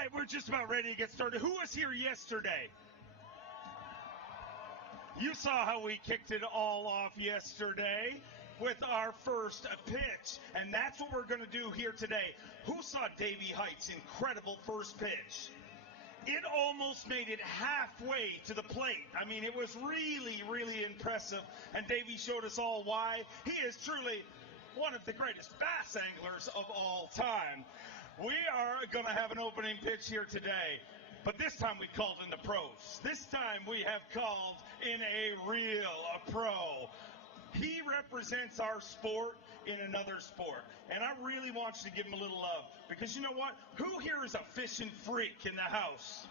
right, we're just about ready to get started. Who was here yesterday? You saw how we kicked it all off yesterday with our first pitch, and that's what we're going to do here today. Who saw Davey Height's incredible first pitch? It almost made it halfway to the plate. I mean, it was really, really impressive, and Davey showed us all why. He is truly one of the greatest bass anglers of all time. We are going to have an opening pitch here today, but this time we called in the pros. This time we have called in a real pro. He represents our sport in another sport, and I really want you to give him a little love, because you know what? Who here is a fishing freak in the house?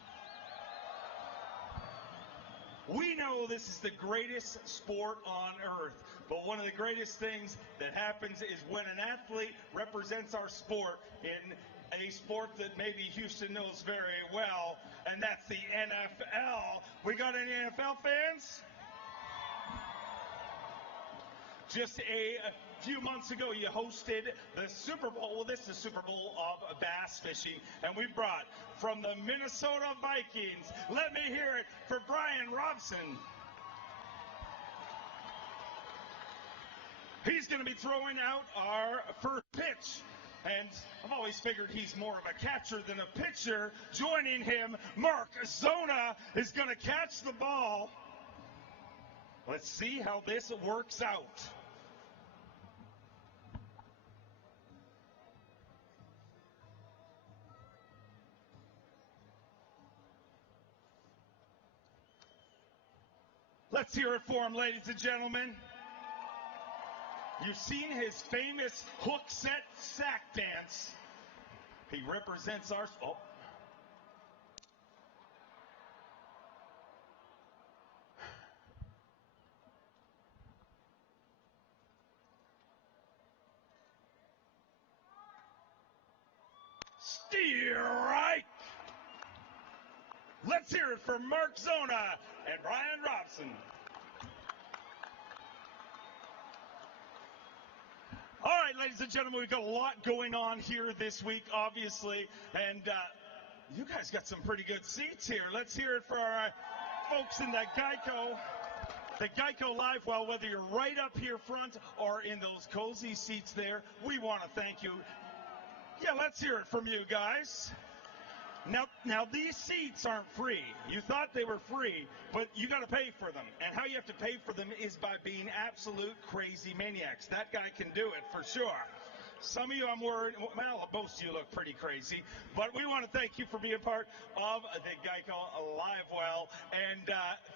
We know this is the greatest sport on earth, but one of the greatest things that happens is when an athlete represents our sport in a sport that maybe Houston knows very well, and that's the NFL. We got any NFL fans? Just a few months ago, you hosted the Super Bowl. Well, this is the Super Bowl of bass fishing, and we brought from the Minnesota Vikings. Let me hear it for Brian Robson. He's going to be throwing out our first pitch, and I've always figured he's more of a catcher than a pitcher. Joining him, Mark Zona is going to catch the ball. Let's see how this works out. Let's hear it for him, ladies and gentlemen. You've seen his famous hook set sack dance. He represents our... Oh. Strike! Let's hear it for Mark Zona and Brian Robson. All right, ladies and gentlemen, we've got a lot going on here this week, obviously, and you guys got some pretty good seats here. Let's hear it for our folks in that the Geico Live Well. Whether you're right up here front or in those cozy seats there, we want to thank you. Yeah, let's hear it from you guys. Now these seats aren't free. You thought they were free, but you got to pay for them. And how you have to pay for them is by being absolute crazy maniacs. That guy can do it for sure. Some of you, I'm worried, well, most of you look pretty crazy, but we want to thank you for being part of the Geico Live Well. And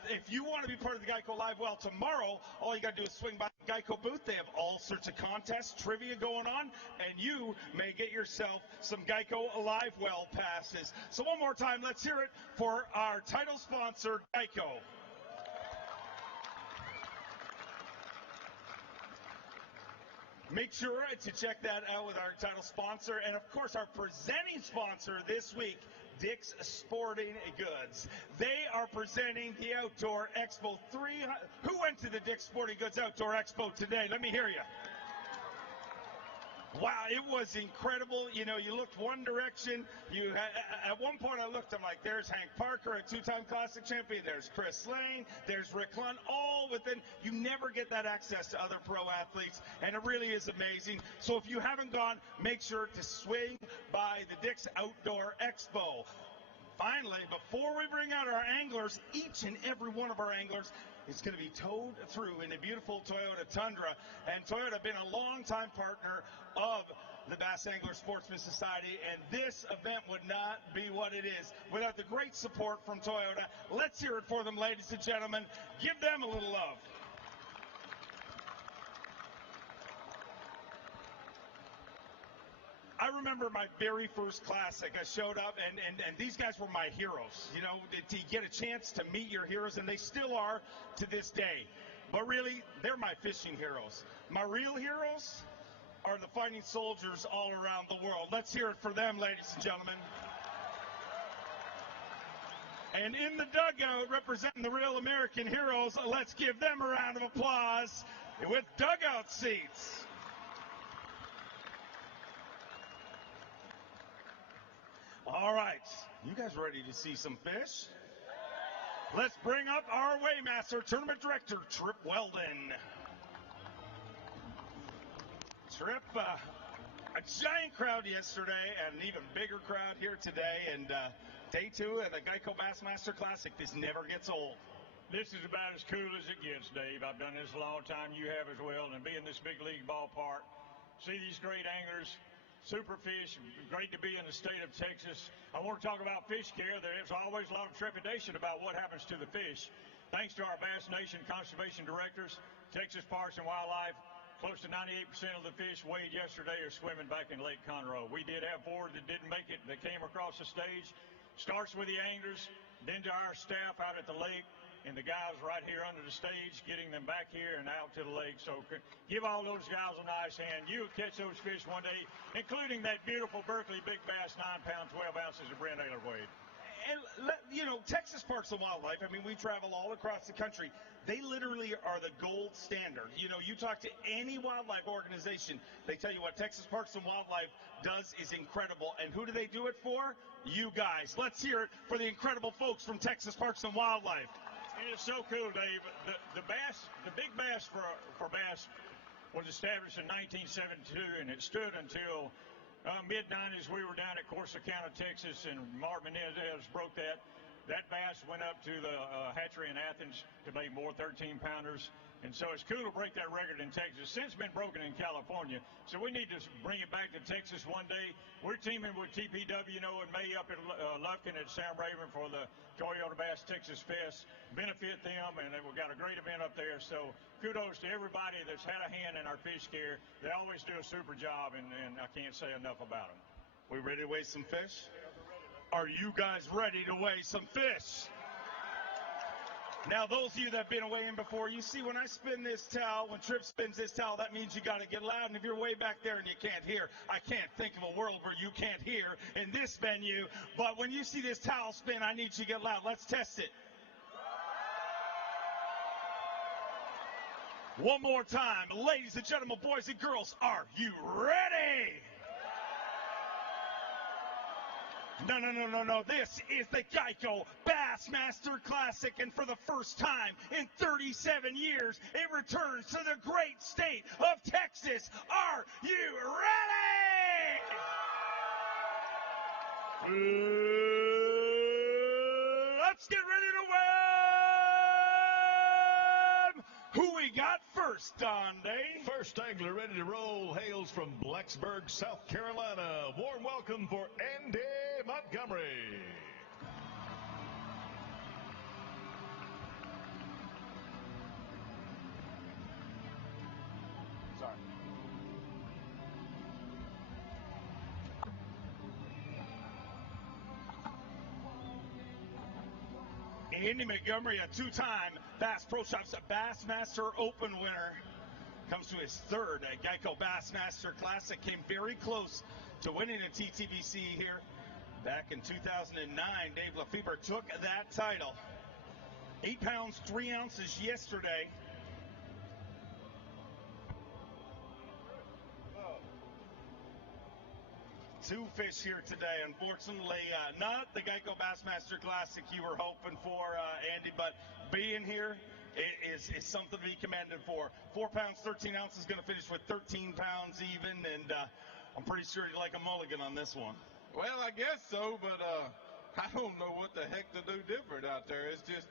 if you want to be part of the Geico Live Well tomorrow, all you got to do is swing by the Geico booth. They have all sorts of contests, trivia going on, and you may get yourself some Geico Live Well passes. So one more time, let's hear it for our title sponsor, Geico. Make sure to check that out with our title sponsor, and of course our presenting sponsor this week, Dick's Sporting Goods. They are presenting the Outdoor Expo 300. Who went to the Dick's Sporting Goods Outdoor Expo today? Let me hear you. Wow, it was incredible. You know, you looked one direction. At one point I looked, I'm like, there's Hank Parker, a two-time Classic champion. There's Chris Lane. There's Rick Lund, all within. You never get that access to other pro athletes, and it really is amazing. So if you haven't gone, make sure to swing by the Dick's Outdoor Expo. Finally, before we bring out our anglers, each and every one of our anglers is going to be towed through in a beautiful Toyota Tundra. And Toyota been a longtime partner of the Bass Angler Sportsman Society, and this event would not be what it is without the great support from Toyota. Let's hear it for them, ladies and gentlemen. Give them a little love. I remember my very first Classic. I showed up, and these guys were my heroes. You know, to get a chance to meet your heroes, and they still are to this day. But really, they're my fishing heroes. My real heroes are the fighting soldiers all around the world. Let's hear it for them, ladies and gentlemen. And in the dugout, representing the real American heroes, let's give them a round of applause with dugout seats. All All right, you guys ready to see some fish? Let's bring up our weighmaster, tournament director, Trip Weldon. Trip, a giant crowd yesterday and an even bigger crowd here today, and day 2 of the Geico Bassmaster Classic. This never gets old. This is about as cool as it gets, Dave. I've done this a long time. You have as well. And be in this big league ballpark, see these great anglers, super fish. Great to be in the state of Texas. I want to talk about fish care. There's always a lot of trepidation about what happens to the fish. Thanks to our Bass Nation conservation directors, Texas Parks and Wildlife, close to 98% of the fish weighed yesterday are swimming back in Lake Conroe. We did have 4 that didn't make it that came across the stage. Starts with the anglers, then to our staff out at the lake, and the guys right here under the stage, getting them back here and out to the lake. So give all those guys a nice hand. You'll catch those fish one day, including that beautiful Berkeley big bass, 9 pounds, 12 ounces of Brent Ayler weight. And, you know, Texas Parks and Wildlife, I mean, we travel all across the country. They literally are the gold standard. You know, you talk to any wildlife organization, they tell you what Texas Parks and Wildlife does is incredible. And who do they do it for? You guys. Let's hear it for the incredible folks from Texas Parks and Wildlife. And it's so cool, Dave. The big bass for bass was established in 1972, and it stood until mid-90s. We were down at Corsicana, Texas, and Mark Menendez broke that. That bass went up to the hatchery in Athens to make more 13-pounders. And so it's cool to break that record in Texas. Since been broken in California. So we need to bring it back to Texas one day. We're teaming with TPW, in May up at Lufkin at Sam Raven for the Toyota Bass Texas Fest. Benefit them, and we've got a great event up there. So kudos to everybody that's had a hand in our fish care. They always do a super job, and I can't say enough about them. We ready to weigh some fish? Are you guys ready to weigh some fish? Now, those of you that have been weighing before, you see when I spin this towel, when Trip spins this towel, that means you got to get loud. And if you're way back there and you can't hear, I can't think of a world where you can't hear in this venue. But when you see this towel spin, I need you to get loud. Let's test it. One more time. Ladies and gentlemen, boys and girls, are you ready? No. This is the Geico Bassmaster Classic, and for the first time in 37 years, it returns to the great state of Texas. Are you ready? Let's get ready to win! Who we got first, Don Day? First angler ready to roll hails from Blacksburg, South Carolina. Warm welcome for Andy Montgomery. Sorry. Andy Montgomery, a 2-time Bass Pro Shops Bassmaster Open winner, comes to his 3rd Geico Bassmaster Classic. Came very close to winning a TTBC here back in 2009. Dave Lefebvre took that title. 8 pounds, 3 ounces yesterday. Two fish here today. Unfortunately, not the Geico Bassmaster Classic you were hoping for, Andy, but being here is something to be commended for. 4 pounds, 13 ounces, going to finish with 13 pounds even, and I'm pretty sure you'd like a mulligan on this one. Well, I guess so, but I don't know what the heck to do different out there. It's just,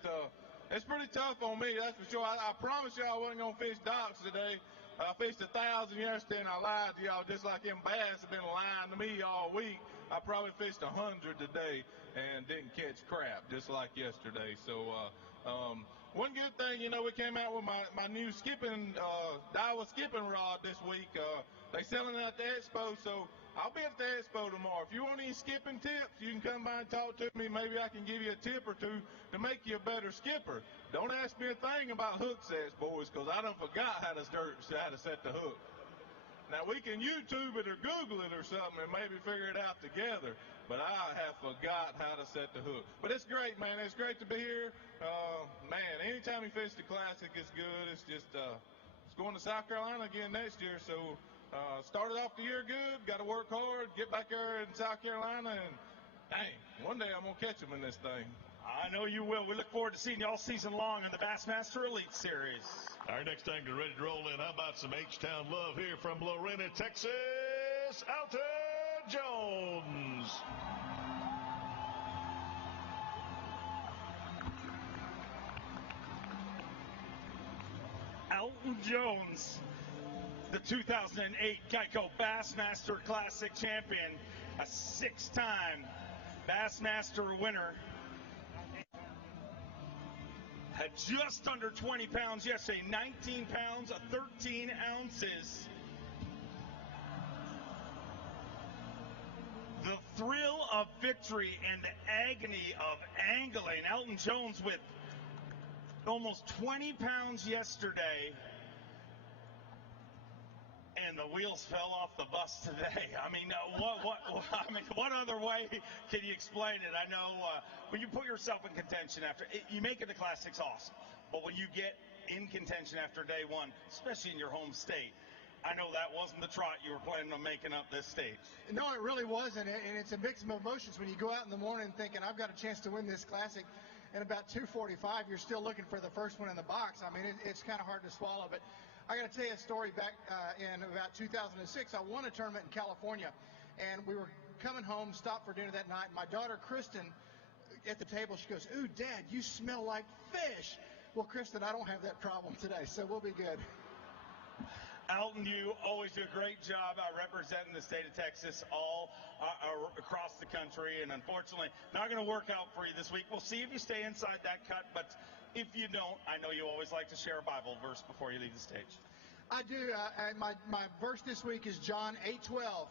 it's pretty tough on me, that's for sure. I promised y'all I wasn't going to fish docks today. I fished 1,000 yesterday, and I lied to y'all just like them bass have been lying to me all week. I probably fished 100 today and didn't catch crap, just like yesterday. So, one good thing, we came out with my new skipping, Daiwa skipping rod this week. They selling it at the expo, so I'll be at the expo tomorrow. If you want any skipping tips, you can come by and talk to me. Maybe I can give you a tip or two to make you a better skipper. Don't ask me a thing about hook sets, boys, because I done forgot how to set the hook. Now, we can YouTube it or Google it or something and maybe figure it out together, but I have forgot how to set the hook. But it's great, man. It's great to be here. Man, anytime you fish the Classic, it's good. It's just it's going to South Carolina again next year, so started off the year good. Got to work hard, get back there in South Carolina, Dang, one day I'm going to catch him in this thing. I know you will. We look forward to seeing you all season long in the Bassmaster Elite Series. Our next angler ready to roll in. How about some H-Town love here from Lorena, Texas, Alton Jones. Alton Jones, the 2008 Geico Bassmaster Classic champion, a 6-time Bassmaster winner. Had just under 20 pounds yesterday, 19 pounds, 13 ounces. The thrill of victory and the agony of angling. Alton Jones with almost 20 pounds yesterday, and the wheels fell off the bus today. I mean, what other way can you explain it? I know when you put yourself in contention after you make it the Classics, awesome. But when you get in contention after day one, especially in your home state, I know that wasn't the trot you were planning on making up this stage. No, it really wasn't, and it's a mix of emotions when you go out in the morning thinking, I've got a chance to win this Classic, and about 2:45, you're still looking for the first one in the box. I mean, it's kind of hard to swallow, but I got to tell you a story. Back in about 2006, I won a tournament in California, and we were coming home, stopped for dinner that night, and my daughter, Kristen, at the table, she goes, "Ooh, Dad, you smell like fish." Well, Kristen, I don't have that problem today, so we'll be good. Alton, you always do a great job representing the state of Texas all across the country, and unfortunately, not going to work out for you this week. We'll see if you stay inside that cut, but if you don't, I know you always like to share a Bible verse before you leave the stage. I do. My verse this week is John 8:12.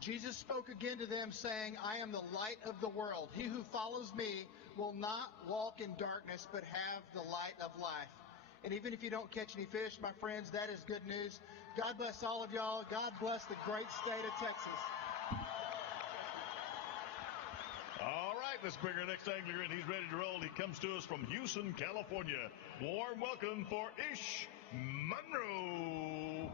Jesus spoke again to them, saying, "I am the light of the world. He who follows me will not walk in darkness, but have the light of life." And even if you don't catch any fish, my friends, that is good news. God bless all of y'all. God bless the great state of Texas. All right, let's bring our next angler in. He's ready to roll. He comes to us from Houston, California. Warm welcome for Ish Monroe.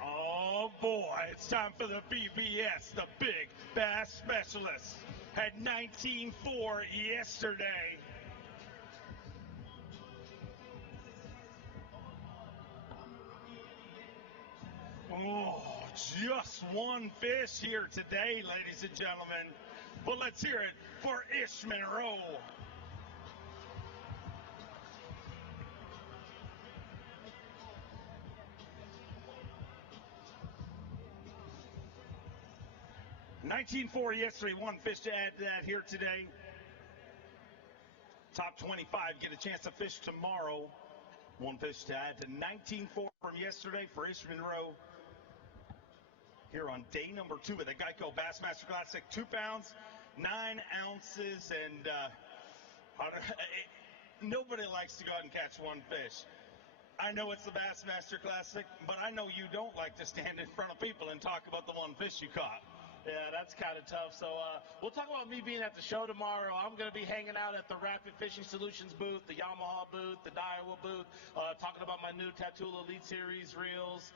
Oh boy, it's time for the BBS, the Big Bass Specialist. Had 19.4 yesterday. Oh, just one fish here today, ladies and gentlemen. But let's hear it for Ish Monroe. $19.4 yesterday, one fish to add to that here today. Top 25, get a chance to fish tomorrow. One fish to add to 19.4 from yesterday for Ish Monroe. Here on day number 2 of the Geico Bassmaster Classic, 2 pounds, 9 ounces, and nobody likes to go out and catch one fish. I know it's the Bassmaster Classic, but I know you don't like to stand in front of people and talk about the one fish you caught. Yeah, that's kind of tough. So we'll talk about me being at the show tomorrow. I'm going to be hanging out at the Rapid Fishing Solutions booth, the Yamaha booth, the Daiwa booth, talking about my new Tatula Elite Series reels,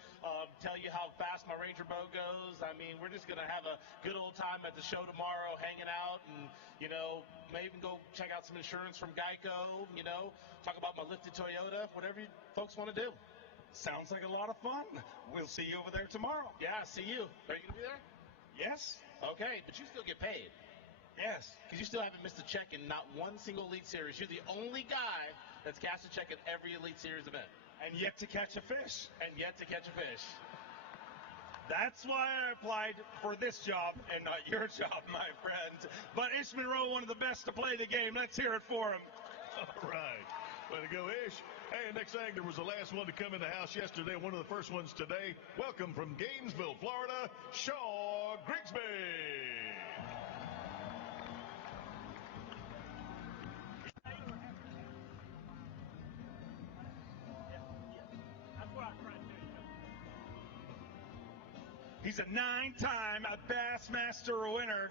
tell you how fast my Ranger boat goes. I mean, we're just going to have a good old time at the show tomorrow, hanging out, and, you know, maybe even go check out some insurance from Geico, you know, talk about my lifted Toyota, whatever you folks want to do. Sounds like a lot of fun. We'll see you over there tomorrow. Yeah, see you. Are you going to be there? Yes. Okay, but you still get paid. Yes. Because you still haven't missed a check in not one single Elite Series. You're the only guy that's cashed a check at every Elite Series event. And yet to catch a fish. And yet to catch a fish. That's why I applied for this job and not your job, my friend. But Ish Monroe, one of the best to play the game. Let's hear it for him. All right. Way to go, Ish. Hey, next angler was the last one to come in the house yesterday, one of the first ones today. Welcome from Gainesville, Florida, Shaw Grigsby. He's a 9-time Bassmaster winner.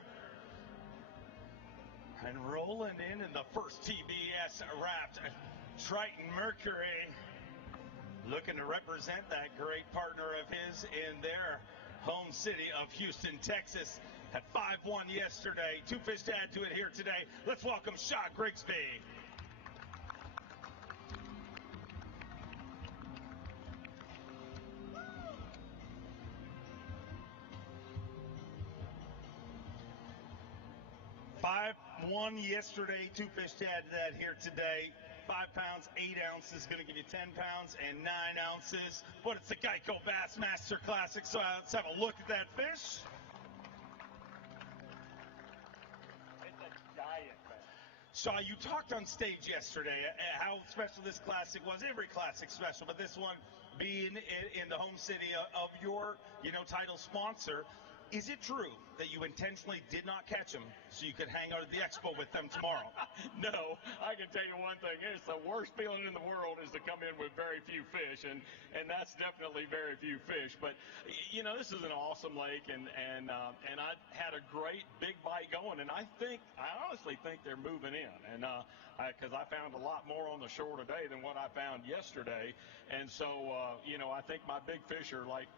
And rolling in the first TBS wrapped Triton Mercury. looking to represent that great partner of his in their home city of Houston, Texas. Had 5-1 yesterday. 2 fish to add to it here today. Let's welcome Shaw Grigsby. Won yesterday, 2 fish to add to that here today. 5 pounds, 8 ounces, going to give you 10 pounds and 9 ounces. But it's the Geico Bassmaster Classic, so let's have a look at that fish. It's a giant bass. Shaw, you talked on stage yesterday how special this classic was. Every classic special, but this one being in the home city of your, title sponsor. Is it true that you intentionally did not catch them so you could hang out at the expo with them tomorrow? No, I can tell you one thing. It's the worst feeling in the world is to come in with very few fish, and that's definitely very few fish. But, this is an awesome lake, and I had a great big bite going, and I honestly think they're moving in, and because I found a lot more on the shore today than what I found yesterday. And so, I think my big fish are like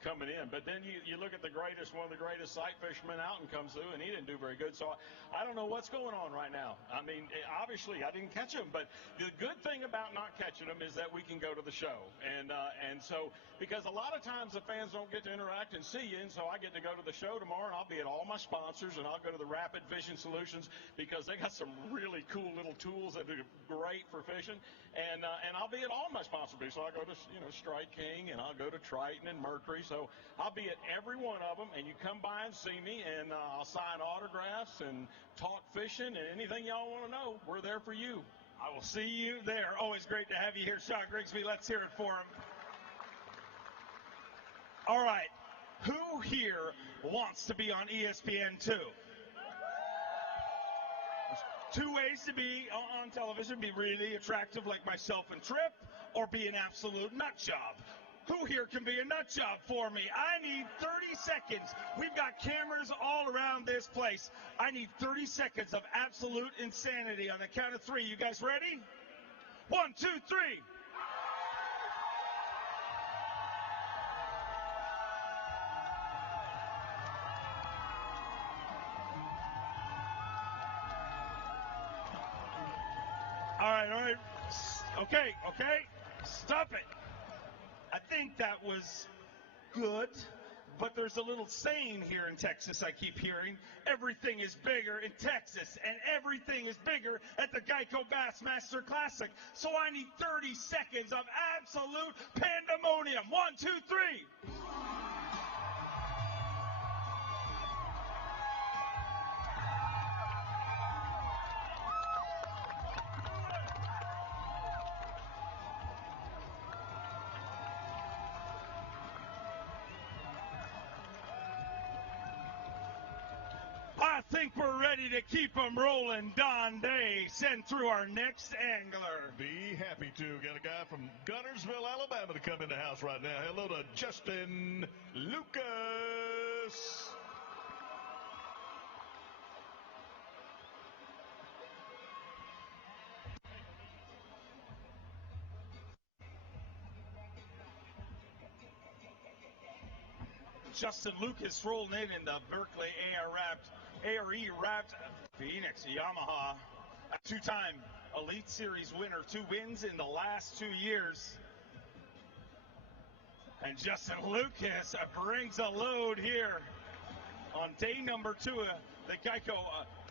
coming in. But then you look at one of the greatest sight fishermen out and comes through, and he didn't do very good. So I don't know what's going on right now. I mean, obviously I didn't catch him, but the good thing about not catching them is that we can go to the show. And so, because a lot of times the fans don't get to interact and see you, and so I get to go to the show tomorrow, and I'll be at all my sponsors, and I'll go to the Rapid Fishing Solutions because they got some really cool little tools that are great for fishing. And I'll be at all my sponsor booths. So I'll go to, Strike King, and I'll go to Triton and Mercury. So I'll be at every one of them, and you come by and see me, and I'll sign autographs and talk fishing, and anything y'all want to know, we're there for you. I will see you there. Always great to have you here, Shaw Grigsby. Let's hear it for him. All right, who here wants to be on ESPN2? Two ways to be on television: be really attractive like myself and Tripp, or be an absolute nut job. Who here can be a nut job for me? I need 30 seconds. We've got cameras all around this place. I need 30 seconds of absolute insanity on the count of 3. You guys ready? 1, 2, 3. All right. Okay. Stop it. I think that was good, but there's a little saying here in Texas I keep hearing. Everything is bigger in Texas, and everything is bigger at the Geico Bassmaster Classic. So I need 30 seconds of absolute pandemonium. 1, 2, 3. I think we're ready to keep them rolling. Don Day, send through our next angler. Be happy to. Got a guy from Gunnersville, Alabama to come in the house right now. Hello to Justin Lucas. Justin Lucas rolling in the Berkeley ARE wrapped Phoenix Yamaha. A 2-time Elite Series winner, 2 wins in the last 2 years. And Justin Lucas brings a load here on day number 2 of the Geico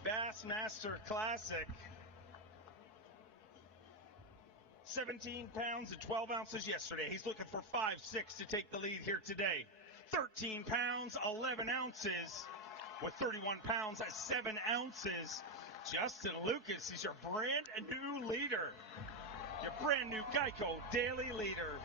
Bassmaster Classic. 17 pounds and 12 ounces yesterday. He's looking for 5-6 to take the lead here today. 13 pounds, 11 ounces with 31 pounds at 7 ounces. Justin Lucas is your brand new leader. Your brand new Geico daily leader.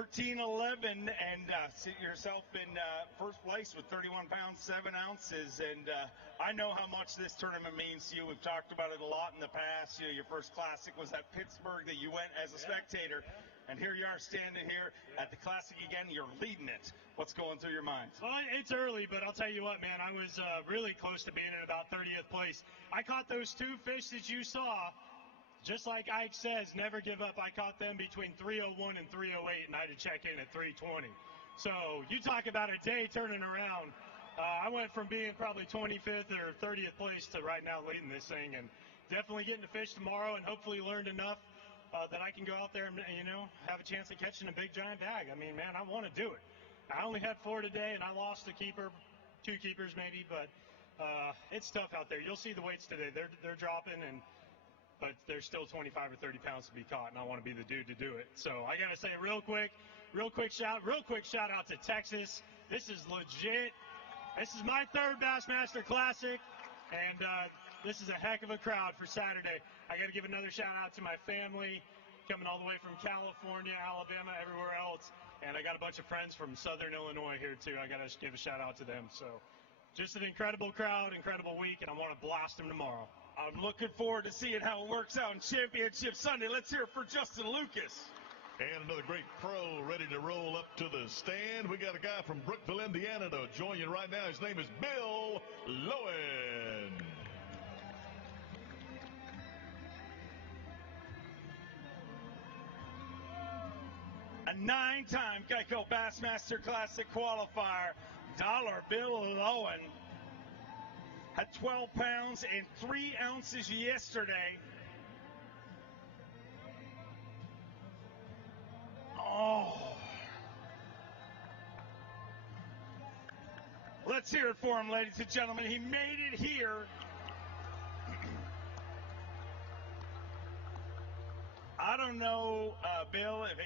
13-11, and sit yourself in first place with 31 pounds, 7 ounces. And I know how much this tournament means to you. We've talked about it a lot in the past. You know, your first Classic was at Pittsburgh that you went as a spectator. And here you are standing here at the Classic again. You're leading it. What's going through your mind? Well, it's early, but I'll tell you what, man, I was really close to being in about 30th place. I caught those 2 fish that you saw. Just like Ike says, never give up. I caught them between 3:01 and 3:08, and I had to check in at 3:20. So you talk about a day turning around. I went from being probably 25th or 30th place to right now leading this thing, and definitely getting to fish tomorrow, and hopefully learned enough that I can go out there and, you know, have a chance of catching a big giant bag. I mean, man, I want to do it. I only had 4 today, and I lost a keeper, 2 keepers maybe, but it's tough out there. You'll see the weights today. They're dropping, but there's still 25 or 30 pounds to be caught, and I want to be the dude to do it. So I got to say real quick shout out to Texas. This is legit. This is my 3rd Bassmaster Classic, and this is a heck of a crowd for Saturday. I got to give another shout out to my family coming all the way from California, Alabama, everywhere else, and I got a bunch of friends from Southern Illinois here too. I got to give a shout out to them. So just an incredible crowd, incredible week, and I want to blast them tomorrow. I'm looking forward to seeing how it works out in Championship Sunday. Let's hear it for Justin Lucas. And another great pro ready to roll up to the stand. We got a guy from Brookville, Indiana to join you right now. His name is Bill Lowen. A 9-time Geico Bassmaster Classic qualifier, Dollar Bill Lowen, had 12 pounds and 3 ounces yesterday. Oh. Let's hear it for him, ladies and gentlemen. He made it here. I don't know, Bill, if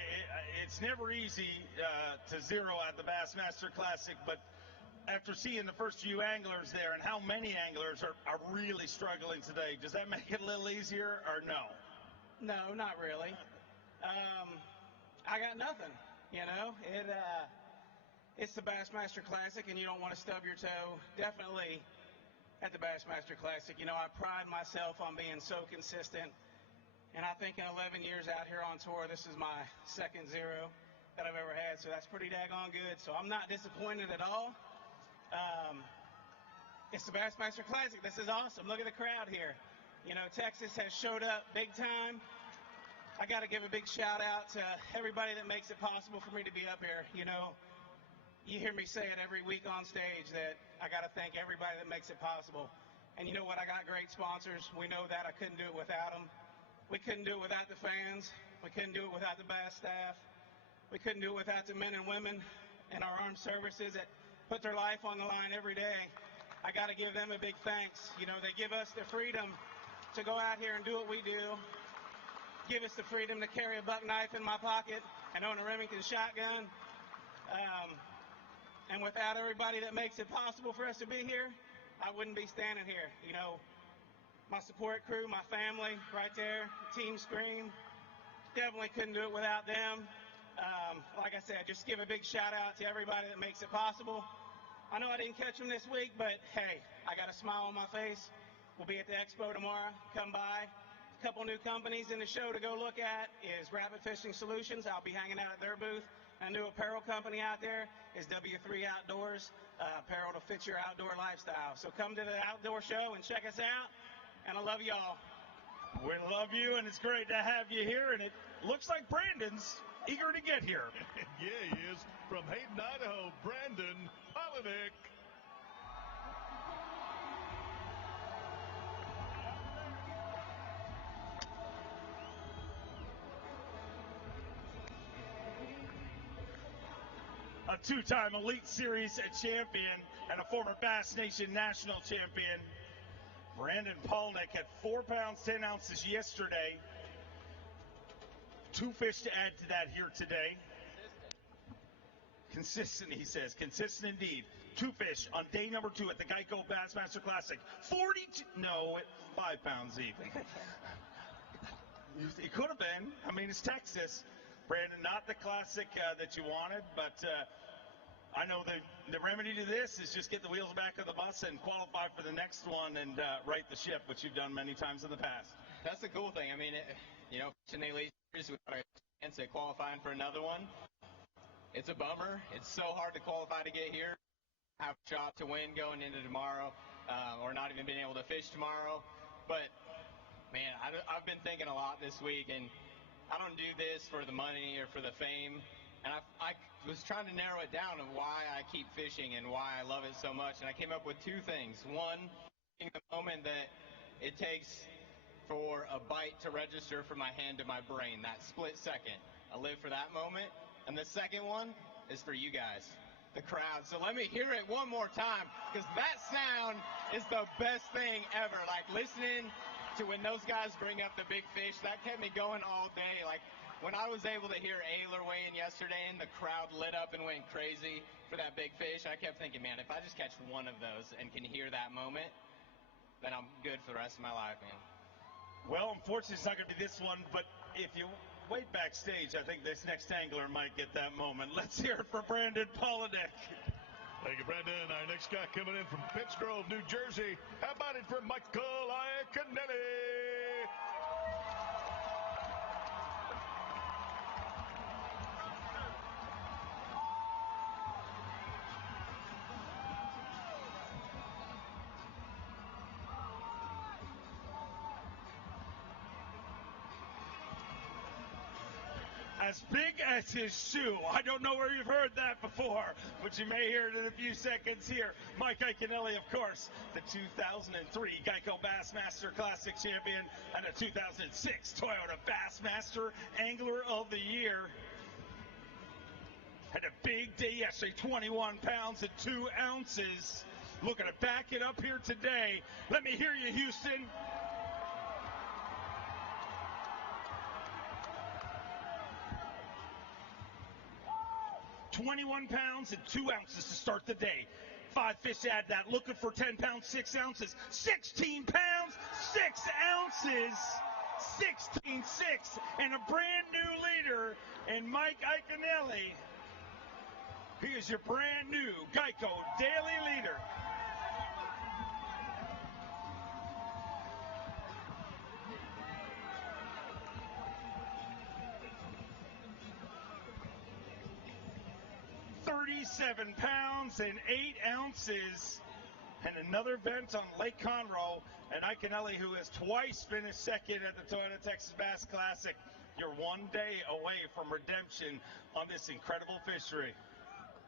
it's never easy to zero at the Bassmaster Classic, but after seeing the first few anglers there and how many anglers are really struggling today, does that make it a little easier or no? No, not really. I got nothing, you know. It's the Bassmaster Classic, and you don't want to stub your toe. Definitely at the Bassmaster Classic. You know, I pride myself on being so consistent, and I think in 11 years out here on tour, this is my 2nd zero that I've ever had, so that's pretty daggone good. So I'm not disappointed at all. It's the Bassmaster Classic. This is awesome. Look at the crowd here. You know, Texas has showed up big time. I got to give a big shout out to everybody that makes it possible for me to be up here. You know, you hear me say it every week on stage that I got to thank everybody that makes it possible. And you know what? I got great sponsors. We know that. I couldn't do it without them. We couldn't do it without the fans. We couldn't do it without the Bass staff. We couldn't do it without the men and women in our armed services that put their life on the line every day. I got to give them a big thanks. You know, they give us the freedom to go out here and do what we do. Give us the freedom to carry a buck knife in my pocket and own a Remington shotgun. And without everybody that makes it possible for us to be here, I wouldn't be standing here. You know, my support crew, my family right there, Team Scream, definitely couldn't do it without them. Like I said, just give a big shout out to everybody that makes it possible. I know I didn't catch them this week, but hey, I got a smile on my face. We'll be at the expo tomorrow. Come by. A couple new companies in the show to go look at is Rapid Fishing Solutions. I'll be hanging out at their booth. A new apparel company out there is W3 Outdoors, apparel to fit your outdoor lifestyle. So come to the outdoor show and check us out. And I love y'all. We love you, and it's great to have you here. And it looks like Brandon's eager to get here. Yeah, he is. From Hayden, Idaho, Brandon Polidek. A 2-time Elite Series champion and a former Bass Nation national champion. Brandon Palneck had 4 pounds, 10 ounces yesterday. 2 fish to add to that here today. Consistent, he says. Consistent indeed. 2 fish on day number 2 at the Geico Bassmaster Classic. 5 pounds even. It could have been. I mean, it's Texas. Brandon, not the classic that you wanted, but I know the remedy to this is just get the wheels back of the bus and qualify for the next one and right the ship, which you've done many times in the past. That's the cool thing. I mean, in the late years, we got a chance at qualifying for another one. It's a bummer. It's so hard to qualify to get here. Have a shot to win going into tomorrow, or not even being able to fish tomorrow. But, man, I've been thinking a lot this week, and I don't do this for the money or for the fame. And I was trying to narrow it down of why I keep fishing and why I love it so much. And I came up with two things. One, the moment that it takes for a bite to register from my hand to my brain, that split second. I live for that moment. And the second one is for you guys, the crowd. So let me hear it one more time, because that sound is the best thing ever. Like, listening to when those guys bring up the big fish, that kept me going all day. Like, when I was able to hear Ayler weigh in yesterday and the crowd lit up and went crazy for that big fish, I kept thinking, man, if I just catch one of those and can hear that moment, then I'm good for the rest of my life, man. Well, unfortunately, it's not going to be this one, but if you wait backstage, I think this next angler might get that moment. Let's hear it for Brandon Polidek. Thank you, Brandon. Our next guy coming in from Pittsgrove, New Jersey. How about it for Michael Iaconelli? As big as his shoe. I don't know where you've heard that before, but you may hear it in a few seconds here. Mike Iaconelli, of course, the 2003 Geico Bassmaster Classic champion and the 2006 Toyota Bassmaster Angler of the Year. Had a big day yesterday, 21 pounds and 2 ounces. Looking to back it up here today. Let me hear you, Houston. 21 pounds and 2 ounces to start the day. 5 fish to add that. Looking for 10 pounds, 6 ounces. 16 pounds, 6 ounces. 16-6. And a brand new leader in Mike Iaconelli. He is your brand new Geico daily leader. £37 pounds and 8 ounces. And another event on Lake Conroe. And Iaconelli, who has twice finished second at the Toyota Texas Bass Classic. You're one day away from redemption on this incredible fishery.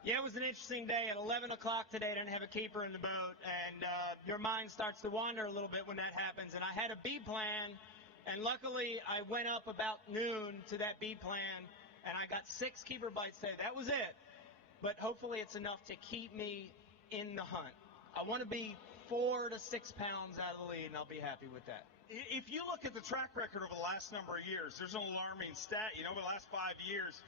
Yeah, it was an interesting day. At 11 o'clock today, I didn't have a keeper in the boat. And your mind starts to wander a little bit when that happens. And I had a B plan. And luckily, I went up about noon to that B plan. And I got 6 keeper bites today. That was it. But hopefully it's enough to keep me in the hunt. I want to be 4 to 6 pounds out of the lead, and I'll be happy with that. If you look at the track record over the last number of years, there's an alarming stat. Over the last 5 years,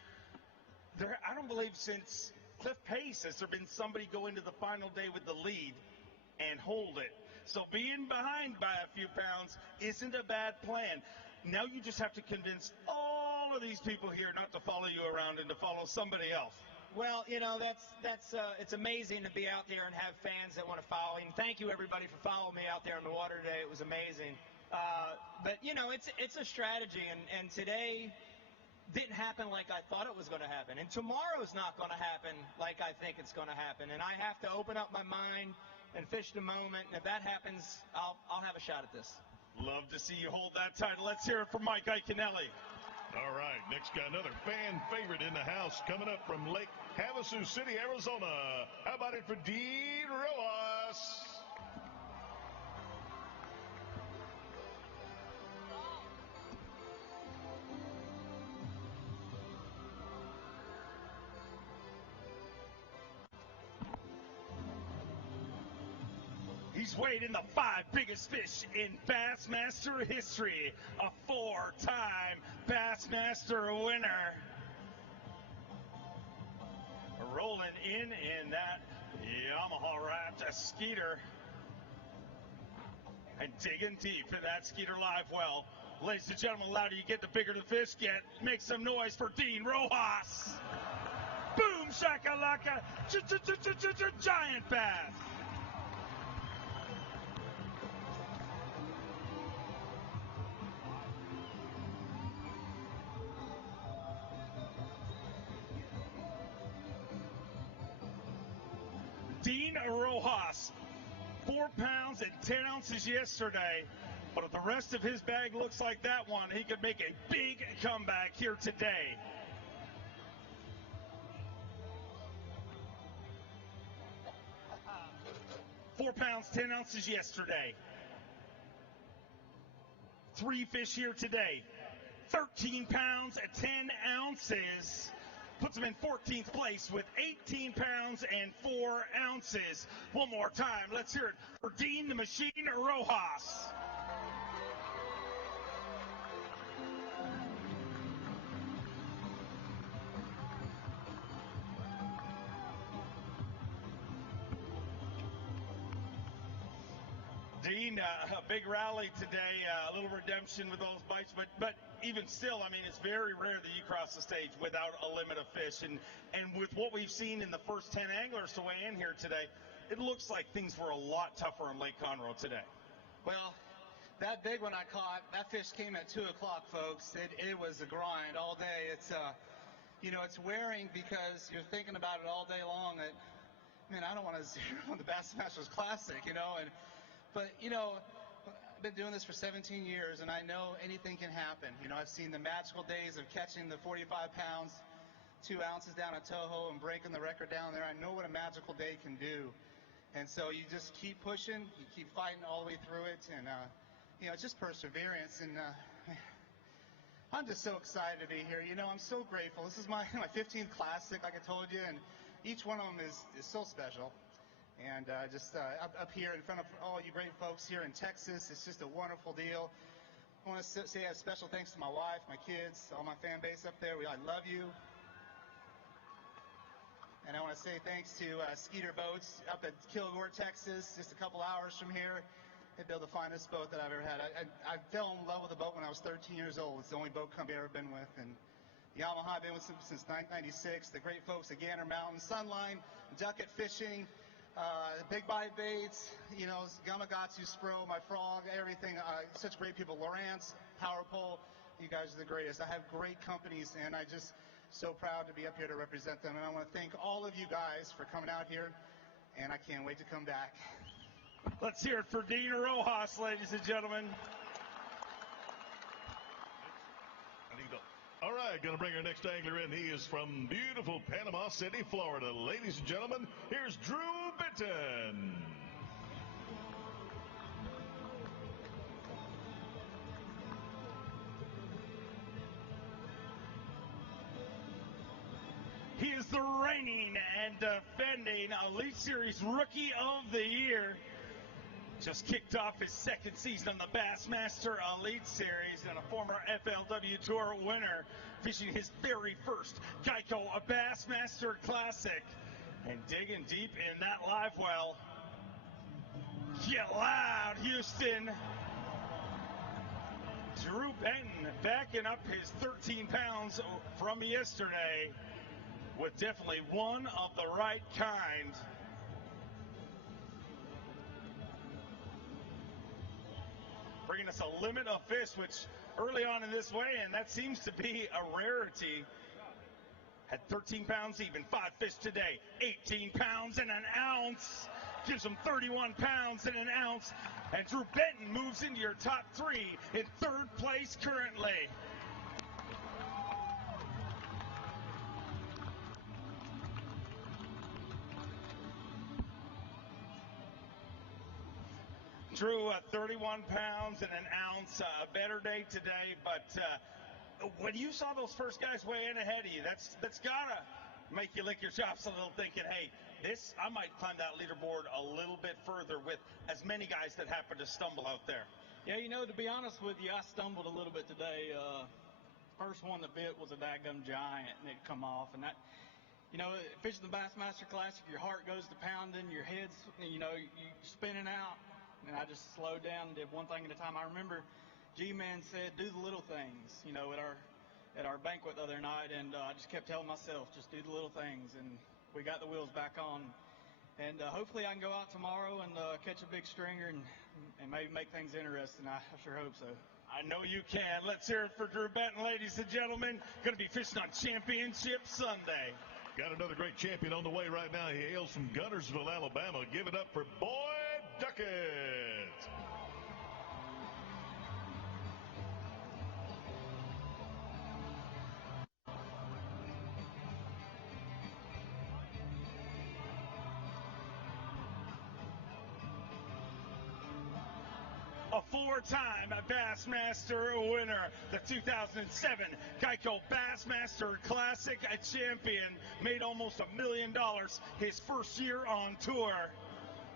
I don't believe since Cliff Pace has there been somebody go into the final day with the lead and hold it. So being behind by a few pounds isn't a bad plan. Now you just have to convince all of these people here not to follow you around and to follow somebody else. Well, it's amazing to be out there and have fans that want to follow. And thank you, everybody, for following me out there in the water today. It was amazing. But it's a strategy. And today didn't happen like I thought it was going to happen. And tomorrow's not going to happen like I think it's going to happen. And I have to open up my mind and fish the moment. And if that happens, I'll have a shot at this. Love to see you hold that title. Let's hear it from Mike Iaconelli. All right, next guy, another fan favorite in the house, coming up from Lake Havasu City, Arizona. How about it for Dean Rojas? He's weighed in the 5 biggest fish in Bassmaster history. A 4-time Bassmaster winner. Rolling in that Yamaha Raptor Skeeter. And digging deep in that Skeeter live well. Ladies and gentlemen, the louder you get, the bigger the fish get. Make some noise for Dean Rojas. Boom, shakalaka, giant bass. Dean Rojas, 4 pounds and 10 ounces yesterday. But if the rest of his bag looks like that one, he could make a big comeback here today. Four pounds, 10 ounces yesterday. 3 fish here today. 13 pounds and 10 ounces. Puts him in 14th place with 18 pounds and 4 ounces. One more time, let's hear it for Dean the Machine Rojas. Dean, a big rally today, a little redemption with those bites, but even still, I mean, it's very rare that you cross the stage without a limit of fish. And with what we've seen in the first 10 anglers to weigh in here today, it looks like things were a lot tougher on Lake Conroe today. Well, that big one I caught, that fish came at 2 o'clock, folks. It was a grind all day. It's, it's wearing because you're thinking about it all day long that, man, I don't want to zero on the Bassmasters Classic, But, I've been doing this for 17 years, and I know anything can happen. I've seen the magical days of catching the 45 pounds, 2 ounces down at Toho and breaking the record down there. I know what a magical day can do. And so you just keep pushing, you keep fighting all the way through it, and, it's just perseverance. And I'm just so excited to be here. I'm so grateful. This is my 15th Classic, like I told you, and each one of them is so special. And just up here in front of all you great folks here in Texas, it's just a wonderful deal. I want to say a special thanks to my wife, my kids, all my fan base up there. I love you. And I want to say thanks to Skeeter Boats up at Kilgore, Texas, just a couple hours from here. They built the finest boat that I've ever had. I fell in love with the boat when I was 13 years old. It's the only boat company I've ever been with. And Yamaha, I've been with them since 1996. The great folks at Gander Mountain, Sunline, Ducket Fishing, Big Bite Baits, Gamakatsu, Spro, My Frog, everything. Such great people. Lawrence, Power Pole, you guys are the greatest. I have great companies, and I just so proud to be up here to represent them. And I want to thank all of you guys for coming out here, and I can't wait to come back. Let's hear it for Dean Rojas, ladies and gentlemen. All right, going to bring our next angler in. He is from beautiful Panama City, Florida. Ladies and gentlemen, here's Drew Bitton. He is the reigning and defending Elite Series Rookie of the Year. Just kicked off his second season on the Bassmaster Elite Series and a former FLW Tour winner, fishing his very first Geico Bassmaster Classic and digging deep in that live well. Get loud, Houston. Drew Benton backing up his 13 pounds from yesterday with definitely one of the right kind. Bringing us a limit of fish, which early on in this weigh, and that seems to be a rarity. Had 13 pounds even, 5 fish today, 18 pounds and an ounce. Gives him 31 pounds and an ounce. And Drew Benton moves into your top 3 in 3rd place currently. Drew, 31 pounds and an ounce, a better day today, but when you saw those first guys weigh in ahead of you, that's gotta make you lick your chops a little, thinking, hey, I might climb that leaderboard a little bit further with as many guys that happen to stumble out there. Yeah, to be honest with you, I stumbled a little bit today. First one that bit was a daggum giant, and it come off, and that, fishing the Bassmaster Classic, your heart goes to pounding, your head's, you spinning out. And I just slowed down and did one thing at a time. I remember G-Man said, do the little things, you know, at our banquet the other night, and I just kept telling myself, just do the little things, and we got the wheels back on. And hopefully I can go out tomorrow and catch a big stringer and maybe make things interesting. I sure hope so. I know you can. Let's hear it for Drew Benton, ladies and gentlemen. Going to be fishing on Championship Sunday. Got another great champion on the way right now. He hails from Guntersville, Alabama. Give it up for Boyd Duckett. A four-time Bassmaster winner, the 2007 Geico Bassmaster Classic champion, made almost $1 million his first year on tour.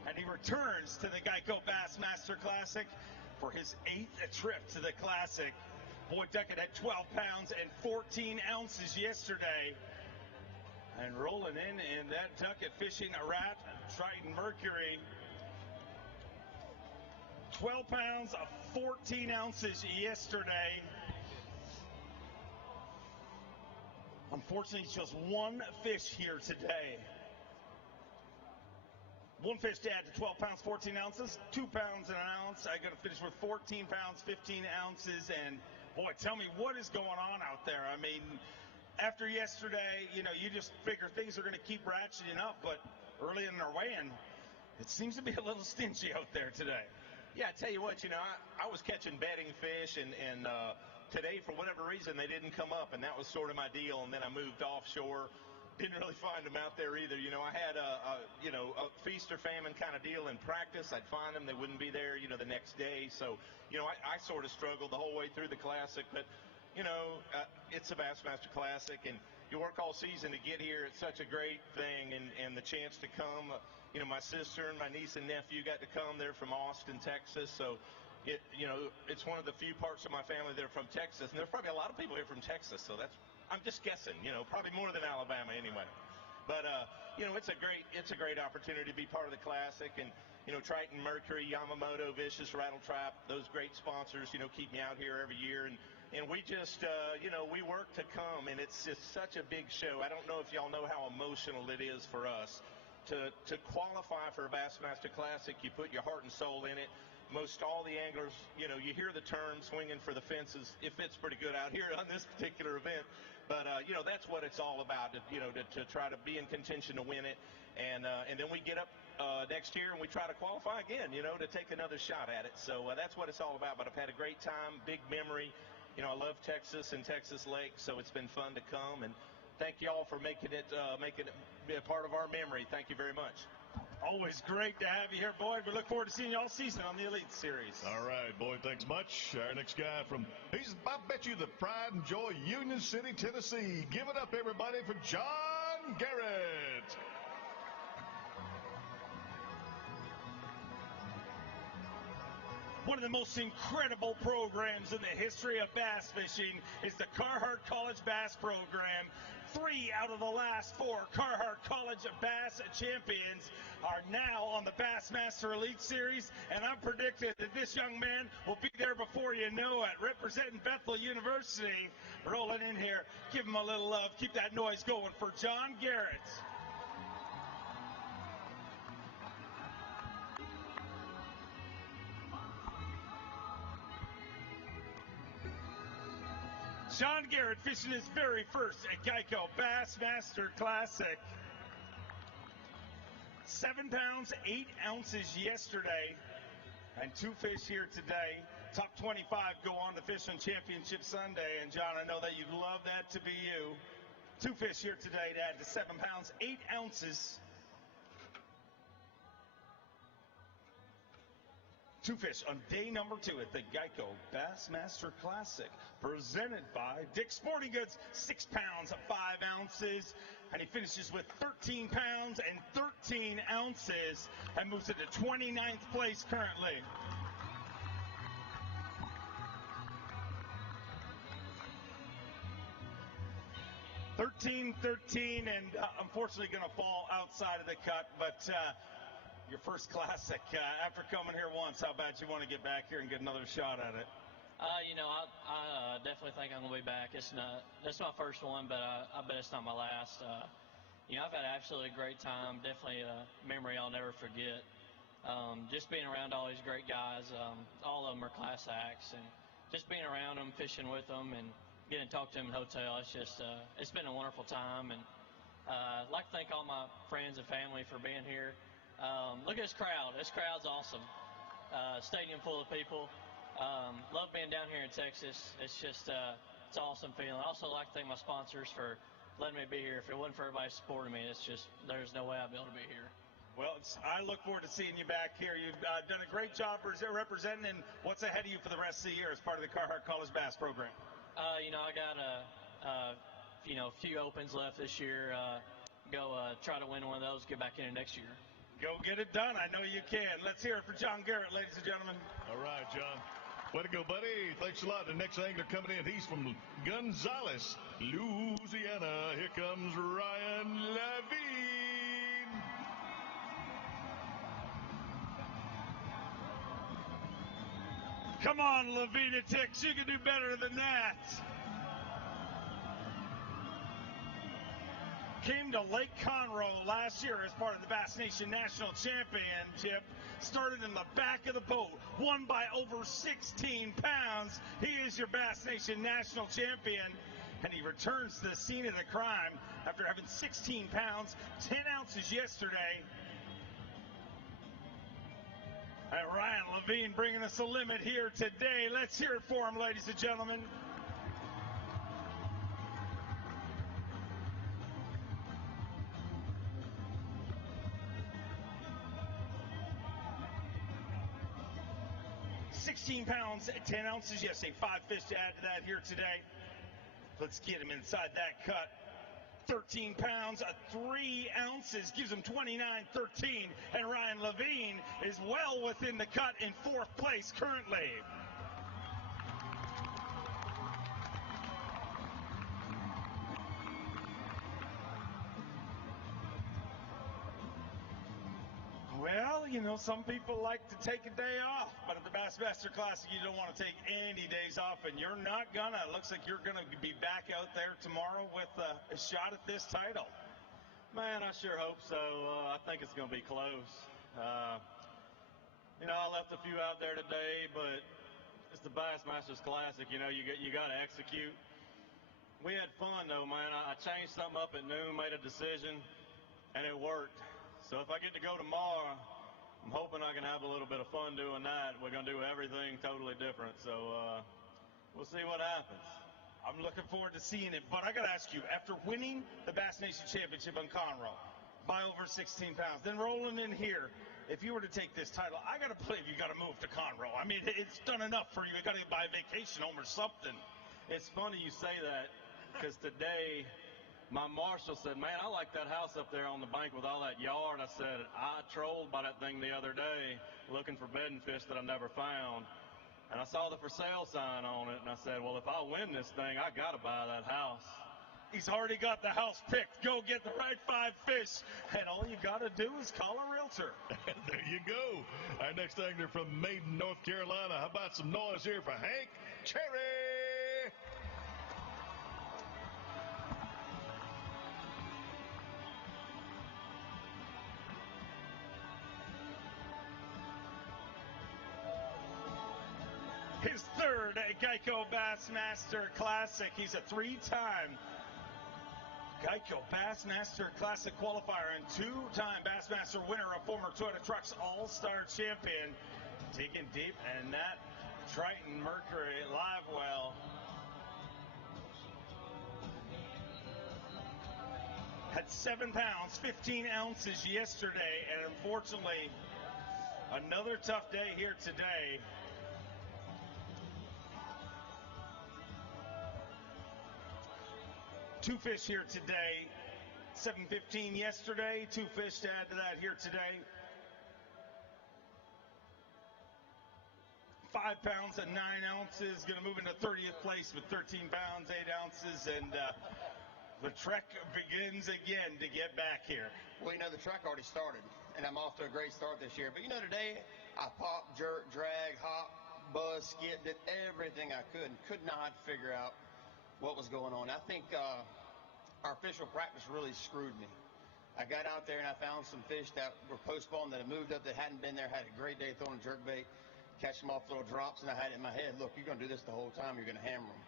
And he returns to the Geico Bassmaster Classic for his 8th trip to the Classic. Boyd Duckett had 12 pounds and 14 ounces yesterday. And rolling in that Duckett fishing a rat, Triton Mercury. 12 pounds of 14 ounces yesterday. Unfortunately, just one fish here today. One fish to add to 12 pounds, 14 ounces, 2 pounds and an ounce. I'm going to finish with 14 pounds, 15 ounces. And boy, tell me what is going on out there. I mean, after yesterday, you know, you just figure things are going to keep ratcheting up, but early in their weigh-in, it seems to be a little stingy out there today. Yeah, I tell you what, you know, I was catching bedding fish, and today, for whatever reason, they didn't come up, and that was sort of my deal, and then I moved offshore. Didn't really find them out there either. You know, I had a feast or famine kind of deal in practice. I'd find them. They wouldn't be there, you know, the next day. So, you know, I sort of struggled the whole way through the Classic, but, you know, it's a Bassmaster Classic, and you work all season to get here. It's such a great thing, and the chance to come. You know, my sister and my niece and nephew got to come. They're from Austin, Texas. So, it's one of the few parts of my family that are from Texas. And there's probably a lot of people here from Texas. So I'm just guessing, you know, probably more than Alabama anyway. But, you know, it's a great opportunity to be part of the Classic. And, you know, Triton, Mercury, Yamamoto, Vicious, Rattle Trap, those great sponsors, you know, keep me out here every year. And we just, you know, we work to come. And it's just such a big show. I don't know if y'all know how emotional it is for us. To qualify for a Bassmaster Classic, you put your heart and soul in it. Most all the anglers, you know, you hear the term swinging for the fences. It fits pretty good out here on this particular event. But, you know, that's what it's all about, you know, to try to be in contention to win it. And then we get up next year and we try to qualify again, you know, to take another shot at it. So that's what it's all about. But I've had a great time, big memory. You know, I love Texas and Texas Lake, so it's been fun to come. And thank you all for making it be a part of our memory. Thank you very much. Always great to have you here, Boyd. We look forward to seeing you all season on the Elite Series. All right, Boyd, thanks much. Our next guy I bet you, the pride and joy, Union City, Tennessee. Give it up, everybody, for John Garrett. One of the most incredible programs in the history of bass fishing is the Carhartt College Bass Program. 3 out of the last 4 Carhartt College Bass champions are now on the Bassmaster Elite Series, and I'm predicting that this young man will be there before you know it. Representing Bethel University, rolling in here. Give him a little love. Keep that noise going for John Garrett. John Garrett fishing his very first Geico Bassmaster Classic. 7 pounds, 8 ounces yesterday, and 2 fish here today. Top 25 go on to fish on Championship Sunday, and John, I know that you'd love that to be you. 2 fish here today to add to 7 pounds, 8 ounces. 2 fish on day number 2 at the Geico Bassmaster Classic, presented by Dick's Sporting Goods. 6 pounds, 5 ounces, and he finishes with 13 pounds and 13 ounces and moves into 29th place currently. $13, and unfortunately going to fall outside of the cut, but your first Classic, after coming here once, how bad you want to get back here and get another shot at it? I definitely think I'm going to be back. That's my first one, but I bet it's not my last. I've had absolutely a great time. Definitely a memory I'll never forget. Just being around all these great guys. All of them are class acts, and just being around them, fishing with them, and getting to talk to them in the hotel. It's been a wonderful time, and I'd like to thank all my friends and family for being here. Look at this crowd. This crowd's awesome. Stadium full of people. Love being down here in Texas. It's just it's an awesome feeling. I also like to thank my sponsors for letting me be here. If it wasn't for everybody supporting me, there's no way I'd be able to be here. Well, I look forward to seeing you back here. You've done a great job representing, and what's ahead of you for the rest of the year as part of the Carhartt College Bass program? I got a few opens left this year. Go try to win one of those, get back in it next year. Go get it done. I know you can. Let's hear it for John Garrett, ladies and gentlemen. All right, John. Way to go, buddy. Thanks a lot. The next angler coming in, he's from Gonzales, Louisiana. Here comes Ryan Levine. Come on, Levine Tix. You can do better than that. Came to Lake Conroe last year as part of the Bass Nation National Championship. Started in the back of the boat, won by over 16 pounds. He is your Bass Nation National Champion, and he returns to the scene of the crime after having 16 pounds, 10 ounces yesterday. And Ryan Levine bringing us a limit here today. Let's hear it for him, ladies and gentlemen. £16, 10 ounces yesterday. 5 fish to add to that here today. Let's get him inside that cut. 13 pounds, 3 ounces gives him 29.13. And Ryan Levine is well within the cut in 4th place currently. Well, some people like to take a day off, but at the Bassmaster Classic, you don't want to take any days off, and you're not gonna. It looks like you're gonna be back out there tomorrow with a shot at this title. Man, I sure hope so. I think it's gonna be close. I left a few out there today, but it's the Bassmasters Classic. You got to execute. We had fun though, man. I changed something up at noon, made a decision, and it worked. So if I get to go tomorrow, I'm hoping I can have a little bit of fun doing that. We're going to do everything totally different, so we'll see what happens. I'm looking forward to seeing it, but I got to ask you, after winning the Bass Nation Championship on Conroe by over 16 pounds, then rolling in here, if you were to take this title, I got to believe you got to move to Conroe. I mean, it's done enough for you. You got to buy a vacation home or something. It's funny you say that, because today my marshal said, man, I like that house up there on the bank with all that yard. I said, I trolled by that thing the other day looking for bedding fish that I never found. And I saw the for sale sign on it, and I said, well, if I win this thing, I got to buy that house. He's already got the house picked. Go get the right 5 fish, and all you got to do is call a realtor. There you go. Our next angler from Maiden, North Carolina. How about some noise here for Hank Cherry? His 3rd Geico Bassmaster Classic. He's a 3-time Geico Bassmaster Classic qualifier and 2-time Bassmaster winner, a former Toyota Trucks All-Star champion. Digging deep, and that Triton Mercury live well had 7 pounds, 15 ounces yesterday, and unfortunately, another tough day here today. Two fish here today, 7:15 yesterday, 2 fish to add to that here today. 5 pounds and 9 ounces, going to move into 30th place with 13 pounds, 8 ounces, and the trek begins again to get back here. Well, the trek already started, and I'm off to a great start this year. But today I pop, jerk, drag, hop, buzzed, skid, did everything I could not figure out what was going on. I think our official practice really screwed me. I got out there and I found some fish that were postponed, that had moved up, that hadn't been there, had a great day throwing jerkbait, catch them off little drops, and I had it in my head, look, you're going to do this the whole time, you're going to hammer them.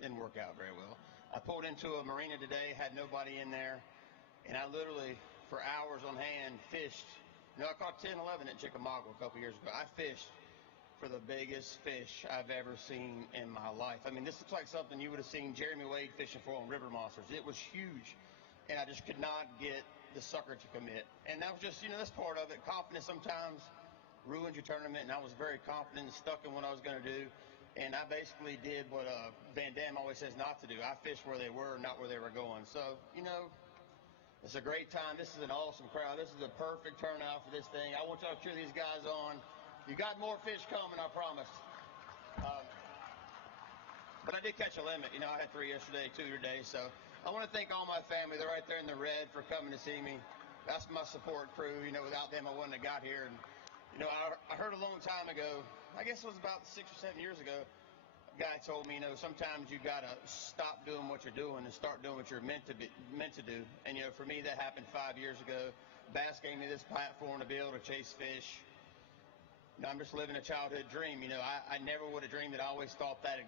Didn't work out very well. I pulled into a marina today, had nobody in there, and I literally, for hours on hand, fished. I caught 10, 11 at Chickamauga a couple years ago. I fished for the biggest fish I've ever seen in my life. I mean, this looks like something you would have seen Jeremy Wade fishing for on river monsters. It was huge, and I just could not get the sucker to commit. And that was just, that's part of it. Confidence sometimes ruins your tournament, and I was very confident and stuck in what I was going to do. And I basically did what Van Dam always says not to do. I fished where they were, not where they were going. So, it's a great time. This is an awesome crowd. This is a perfect turnout for this thing. I want y'all to cheer these guys on. You got more fish coming, I promise. But I did catch a limit. I had 3 yesterday, 2 today. So I want to thank all my family. They're right there in the red for coming to see me. That's my support crew. Without them, I wouldn't have got here. And, I heard a long time ago, I guess it was about 6 or 7 years ago, a guy told me, sometimes you got to stop doing what you're doing and start doing what you're meant to do. And, for me, that happened 5 years ago. Bass gave me this platform to be able to chase fish. I'm just living a childhood dream. I never would have dreamed that. I always thought that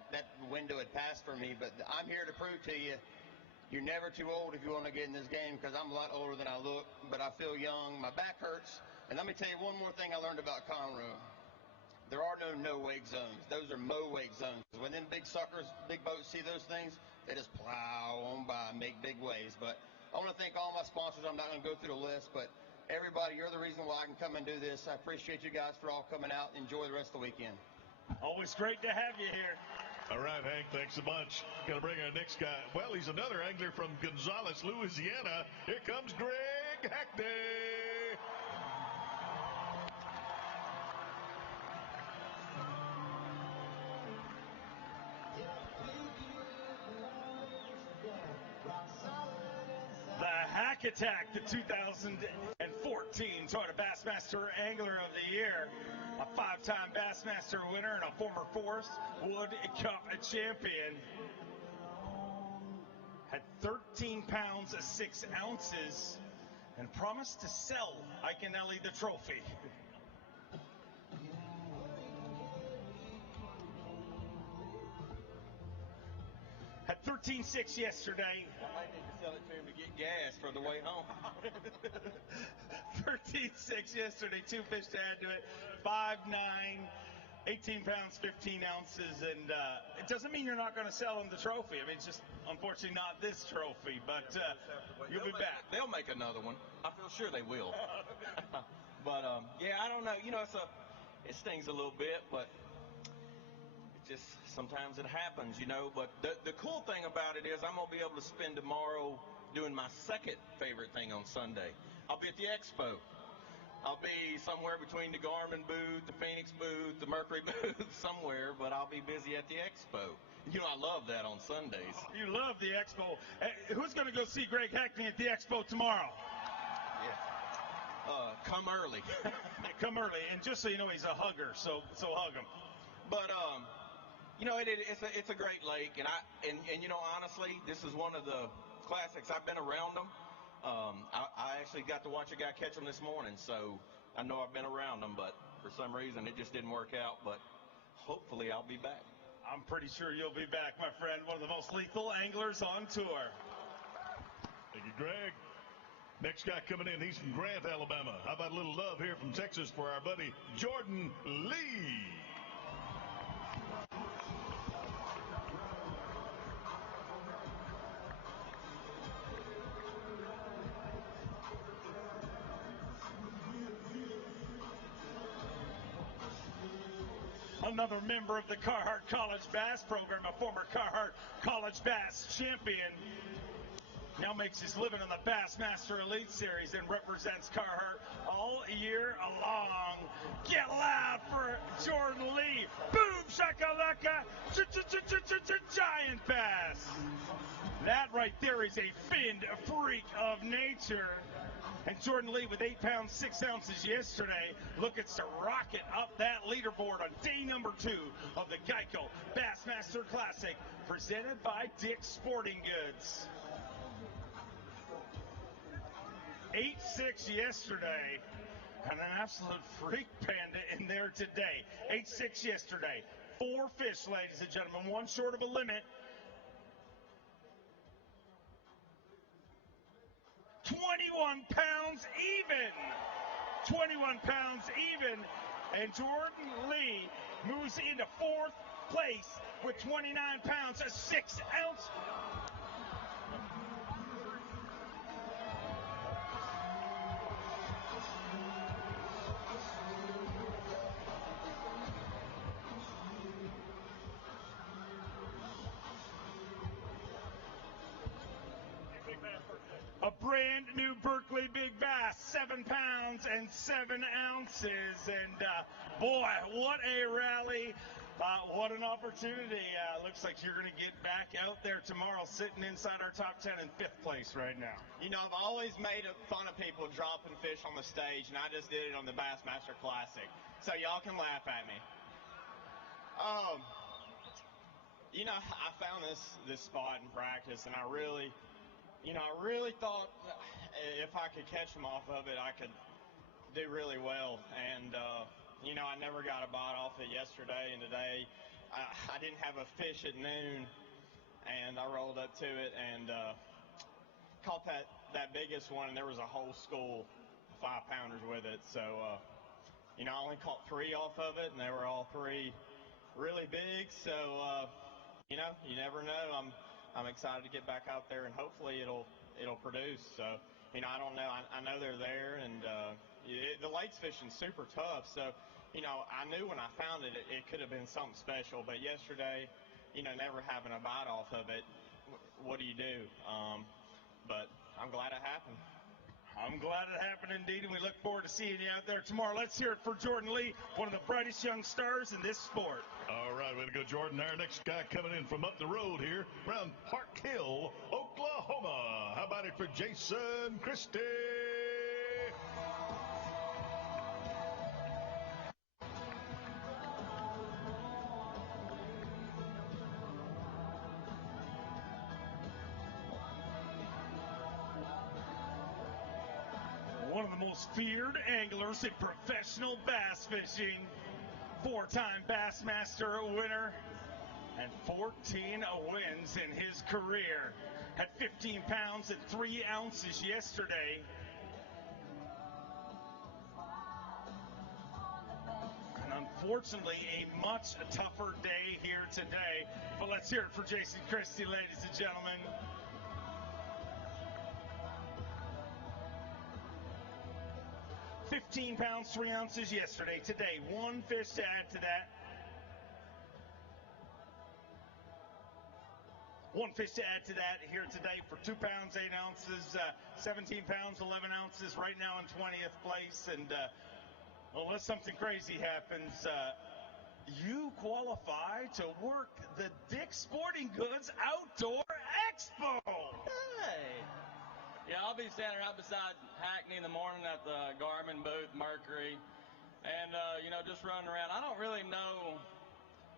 window had passed for me. But I'm here to prove to you, you're never too old if you want to get in this game, because I'm a lot older than I look, but I feel young. My back hurts. And let me tell you one more thing I learned about Conroe. There are no wake zones. Those are mow wake zones. When them big suckers, big boats see those things, they just plow on by and make big waves. But I want to thank all my sponsors. I'm not going to go through the list, but everybody, you're the reason why I can come and do this. I appreciate you guys for all coming out. Enjoy the rest of the weekend. Always great to have you here. All right, Hank, thanks a bunch. Going to bring our next guy. Well, he's another angler from Gonzales, Louisiana. Here comes Greg Hackney. The Hack Attack, the 2014 Toyota Bassmaster Angler of the Year, a 5-time Bassmaster winner and a former Forest Wood Cup champion. Had 13 pounds 6 ounces and promised to sell Iaconelli the trophy. Had 13.6 yesterday. I might need to sell it to him to get gas for the way home. 13.6 yesterday, 2 fish to add to it, 5'9", 18 pounds, 15 ounces, and it doesn't mean you're not going to sell him the trophy. I mean, it's just unfortunately not this trophy, but you'll be back. They'll make another one. I feel sure they will. But yeah, I don't know. It stings a little bit, but just sometimes it happens, But the cool thing about it is I'm going to be able to spend tomorrow doing my second favorite thing on Sunday. I'll be at the expo. I'll be somewhere between the Garmin booth, the Phoenix booth, the Mercury booth, somewhere, but I'll be busy at the expo. I love that on Sundays. Oh, you love the expo. Hey, who's going to go see Greg Hackney at the expo tomorrow? Yeah. Come early. Come early. And just so you know, he's a hugger, so hug him. But, it's a great lake, and honestly, this is one of the classics. I've been around them. I actually got to watch a guy catch them this morning, so I know I've been around them, but for some reason it just didn't work out. But hopefully I'll be back. I'm pretty sure you'll be back, my friend. One of the most lethal anglers on tour. Thank you, Greg. Next guy coming in, he's from Grant, Alabama. How about a little love here from Texas for our buddy Jordan Lee? Another member of the Carhartt College Bass program, a former Carhartt College Bass champion. Now makes his living in the Bassmaster Elite Series and represents Carhartt all year long. Get loud for Jordan Lee. Boom, shakalaka, giant bass. That right there is a finned freak of nature. And Jordan Lee with 8 pounds, 6 ounces yesterday looking to rocket up that leaderboard on day number 2 of the Geico Bassmaster Classic presented by Dick's Sporting Goods. 8-6 yesterday, and an absolute freak panda in there today. 8-6 yesterday. 4 fish, ladies and gentlemen, 1 short of a limit. 21 pounds even. 21 pounds even. And Jordan Lee moves into 4th place with 29 pounds, a 6 ounce. A brand new Berkeley Big Bass, 7 pounds and 7 ounces. And boy, what a rally. What an opportunity. Looks like you're going to get back out there tomorrow sitting inside our top 10 in 5th place right now. You know, I've always made fun of people dropping fish on the stage, and I just did it on the Bassmaster Classic. So y'all can laugh at me. You know, I found this spot in practice, and I really thought if I could catch them off of it, I could do really well. And, you know, I never got a bite off it yesterday, and today I didn't have a fish at noon, and I rolled up to it and caught that biggest one, and there was a whole school of 5-pounders with it. So, you know, I only caught 3 off of it, and they were all 3 really big. So, you know, you never know. I'm excited to get back out there, and hopefully it'll produce. So, you know, I don't know. I know they're there, and the lakes fishing's super tough. So, you know, I knew when I found it, it could have been something special. But yesterday, you know, never having a bite off of it, what do you do? But I'm glad it happened. I'm glad it happened indeed, and we look forward to seeing you out there tomorrow. Let's hear it for Jordan Lee, one of the brightest young stars in this sport. All right, way to go, Jordan. Our next guy coming in from up the road here, around Park Hill, Oklahoma. How about it for Jason Christie? One of the most feared anglers in professional bass fishing. 4-time Bassmaster winner and 14 wins in his career. Had 15 pounds and 3 ounces yesterday. And unfortunately, a much tougher day here today. But let's hear it for Jason Christie, ladies and gentlemen. $15 pounds, 3 ounces yesterday. Today, 1 fish to add to that. 1 fish to add to that here today for 2 pounds, 8 ounces, 17 pounds, 11 ounces, right now in 20th place. And unless something crazy happens, you qualify to work the Dick's Sporting Goods Outdoor Expo. Hey. Yeah, I'll be standing right beside Hackney in the morning at the Garmin booth, Mercury, and you know, just running around. I don't really know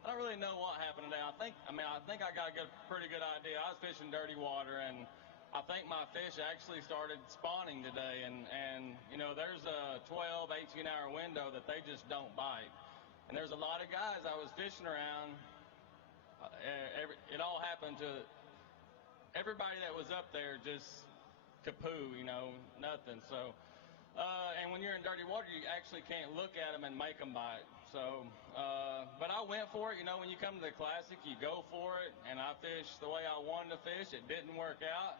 what happened today. I think I got a pretty good idea. I was fishing dirty water, and I think my fish actually started spawning today. And you know, there's a 12, 18-hour window that they just don't bite. And there's a lot of guys I was fishing around. It all happened to everybody that was up there. Just kapoo, you know, nothing. So, and when you're in dirty water, you actually can't look at them and make them bite. So, but I went for it. You know, when you come to the Classic, you go for it, and I fished the way I wanted to fish. It didn't work out,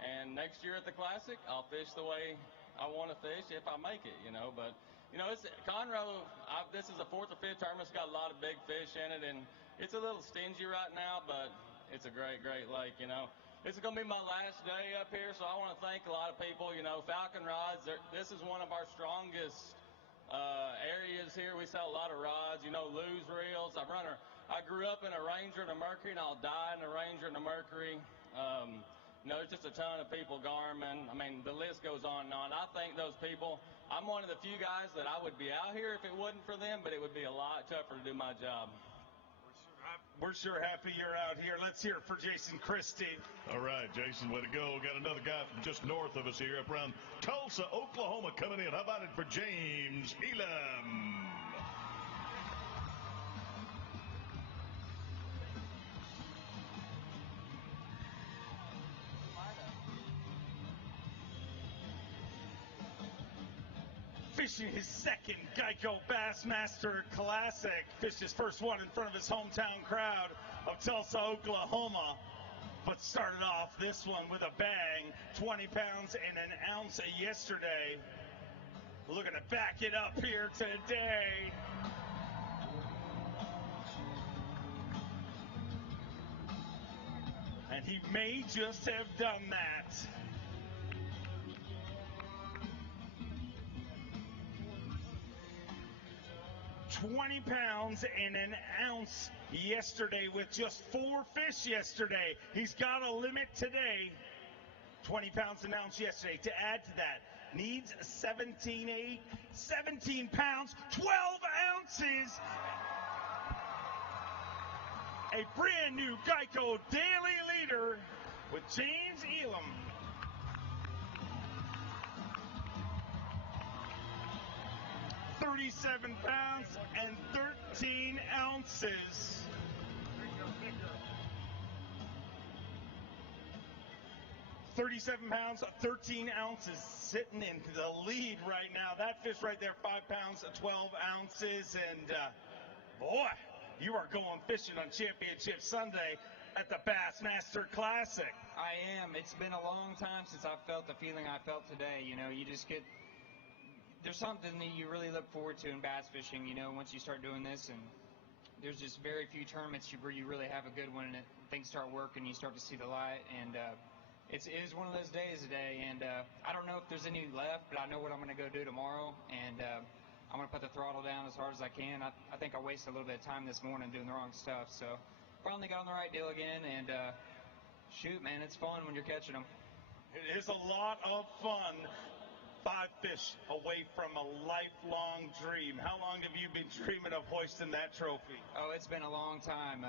and next year at the Classic, I'll fish the way I want to fish if I make it, you know. But, you know, it's Conroe, this is the 4th or 5th tournament. It's got a lot of big fish in it, and it's a little stingy right now, but it's a great, great lake, you know. This is going to be my last day up here, so I want to thank a lot of people. You know, Falcon Rods, this is one of our strongest areas here. We sell a lot of rods, you know, lose reels. I grew up in a Ranger and a Mercury, and I'll die in a Ranger and a Mercury. There's just a ton of people, Garmin. I mean, the list goes on and on. I thank those people. I'm one of the few guys that I would be out here if it wasn't for them, but it would be a lot tougher to do my job. We're sure happy you're out here. Let's hear it for Jason Christie. All right, Jason, way to go. Got another guy from just north of us here up around Tulsa, Oklahoma coming in. How about it for James Elam? Fishing his second Geico Bassmaster Classic. Fished his first one in front of his hometown crowd of Tulsa, Oklahoma. But started off this one with a bang. 20 pounds and an ounce yesterday. Looking to back it up here today. And he may just have done that. $20 and an ounce yesterday with just 4 fish yesterday. He's got a limit today. 20 pounds an ounce yesterday. To add to that, needs 17 pounds, 12 ounces. A brand new Geico daily leader with James Elam. $37 and 13 ounces. $37 pounds, 13 ounces, sitting in the lead right now. That fish right there, 5 pounds, 12 ounces, and boy, you are going fishing on Championship Sunday at the Bassmaster Classic. I am. It's been a long time since I've felt the feeling I felt today. You know, you just get. There's something that you really look forward to in bass fishing, you know, once you start doing this, and there's just very few tournaments where you really have a good one and things start working, you start to see the light, and it is one of those days today, and I don't know if there's any left, but I know what I'm going to go do tomorrow, and I'm going to put the throttle down as hard as I can. I think I wasted a little bit of time this morning doing the wrong stuff, so finally got on the right deal again, and shoot, man, it's fun when you're catching them. It is a lot of fun. 5 fish away from a lifelong dream. How long have you been dreaming of hoisting that trophy? Oh, it's been a long time.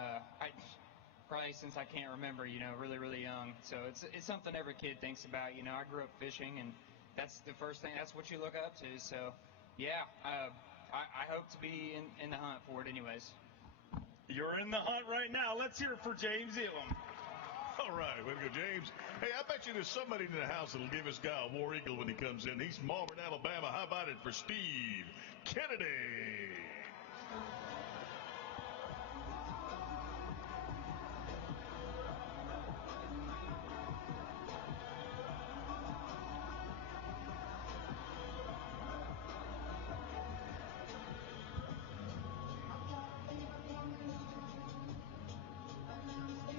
Probably since I can't remember, you know, really, really young. So it's something every kid thinks about. You know, I grew up fishing, and that's the first thing. That's what you look up to. So, yeah, I hope to be in the hunt for it anyways. You're in the hunt right now. Let's hear it for James Elam. All right, way to go, James. Hey, I bet you there's somebody in the house that'll give this guy a War Eagle when he comes in. He's from Auburn, Alabama. How about it for Steve Kennedy?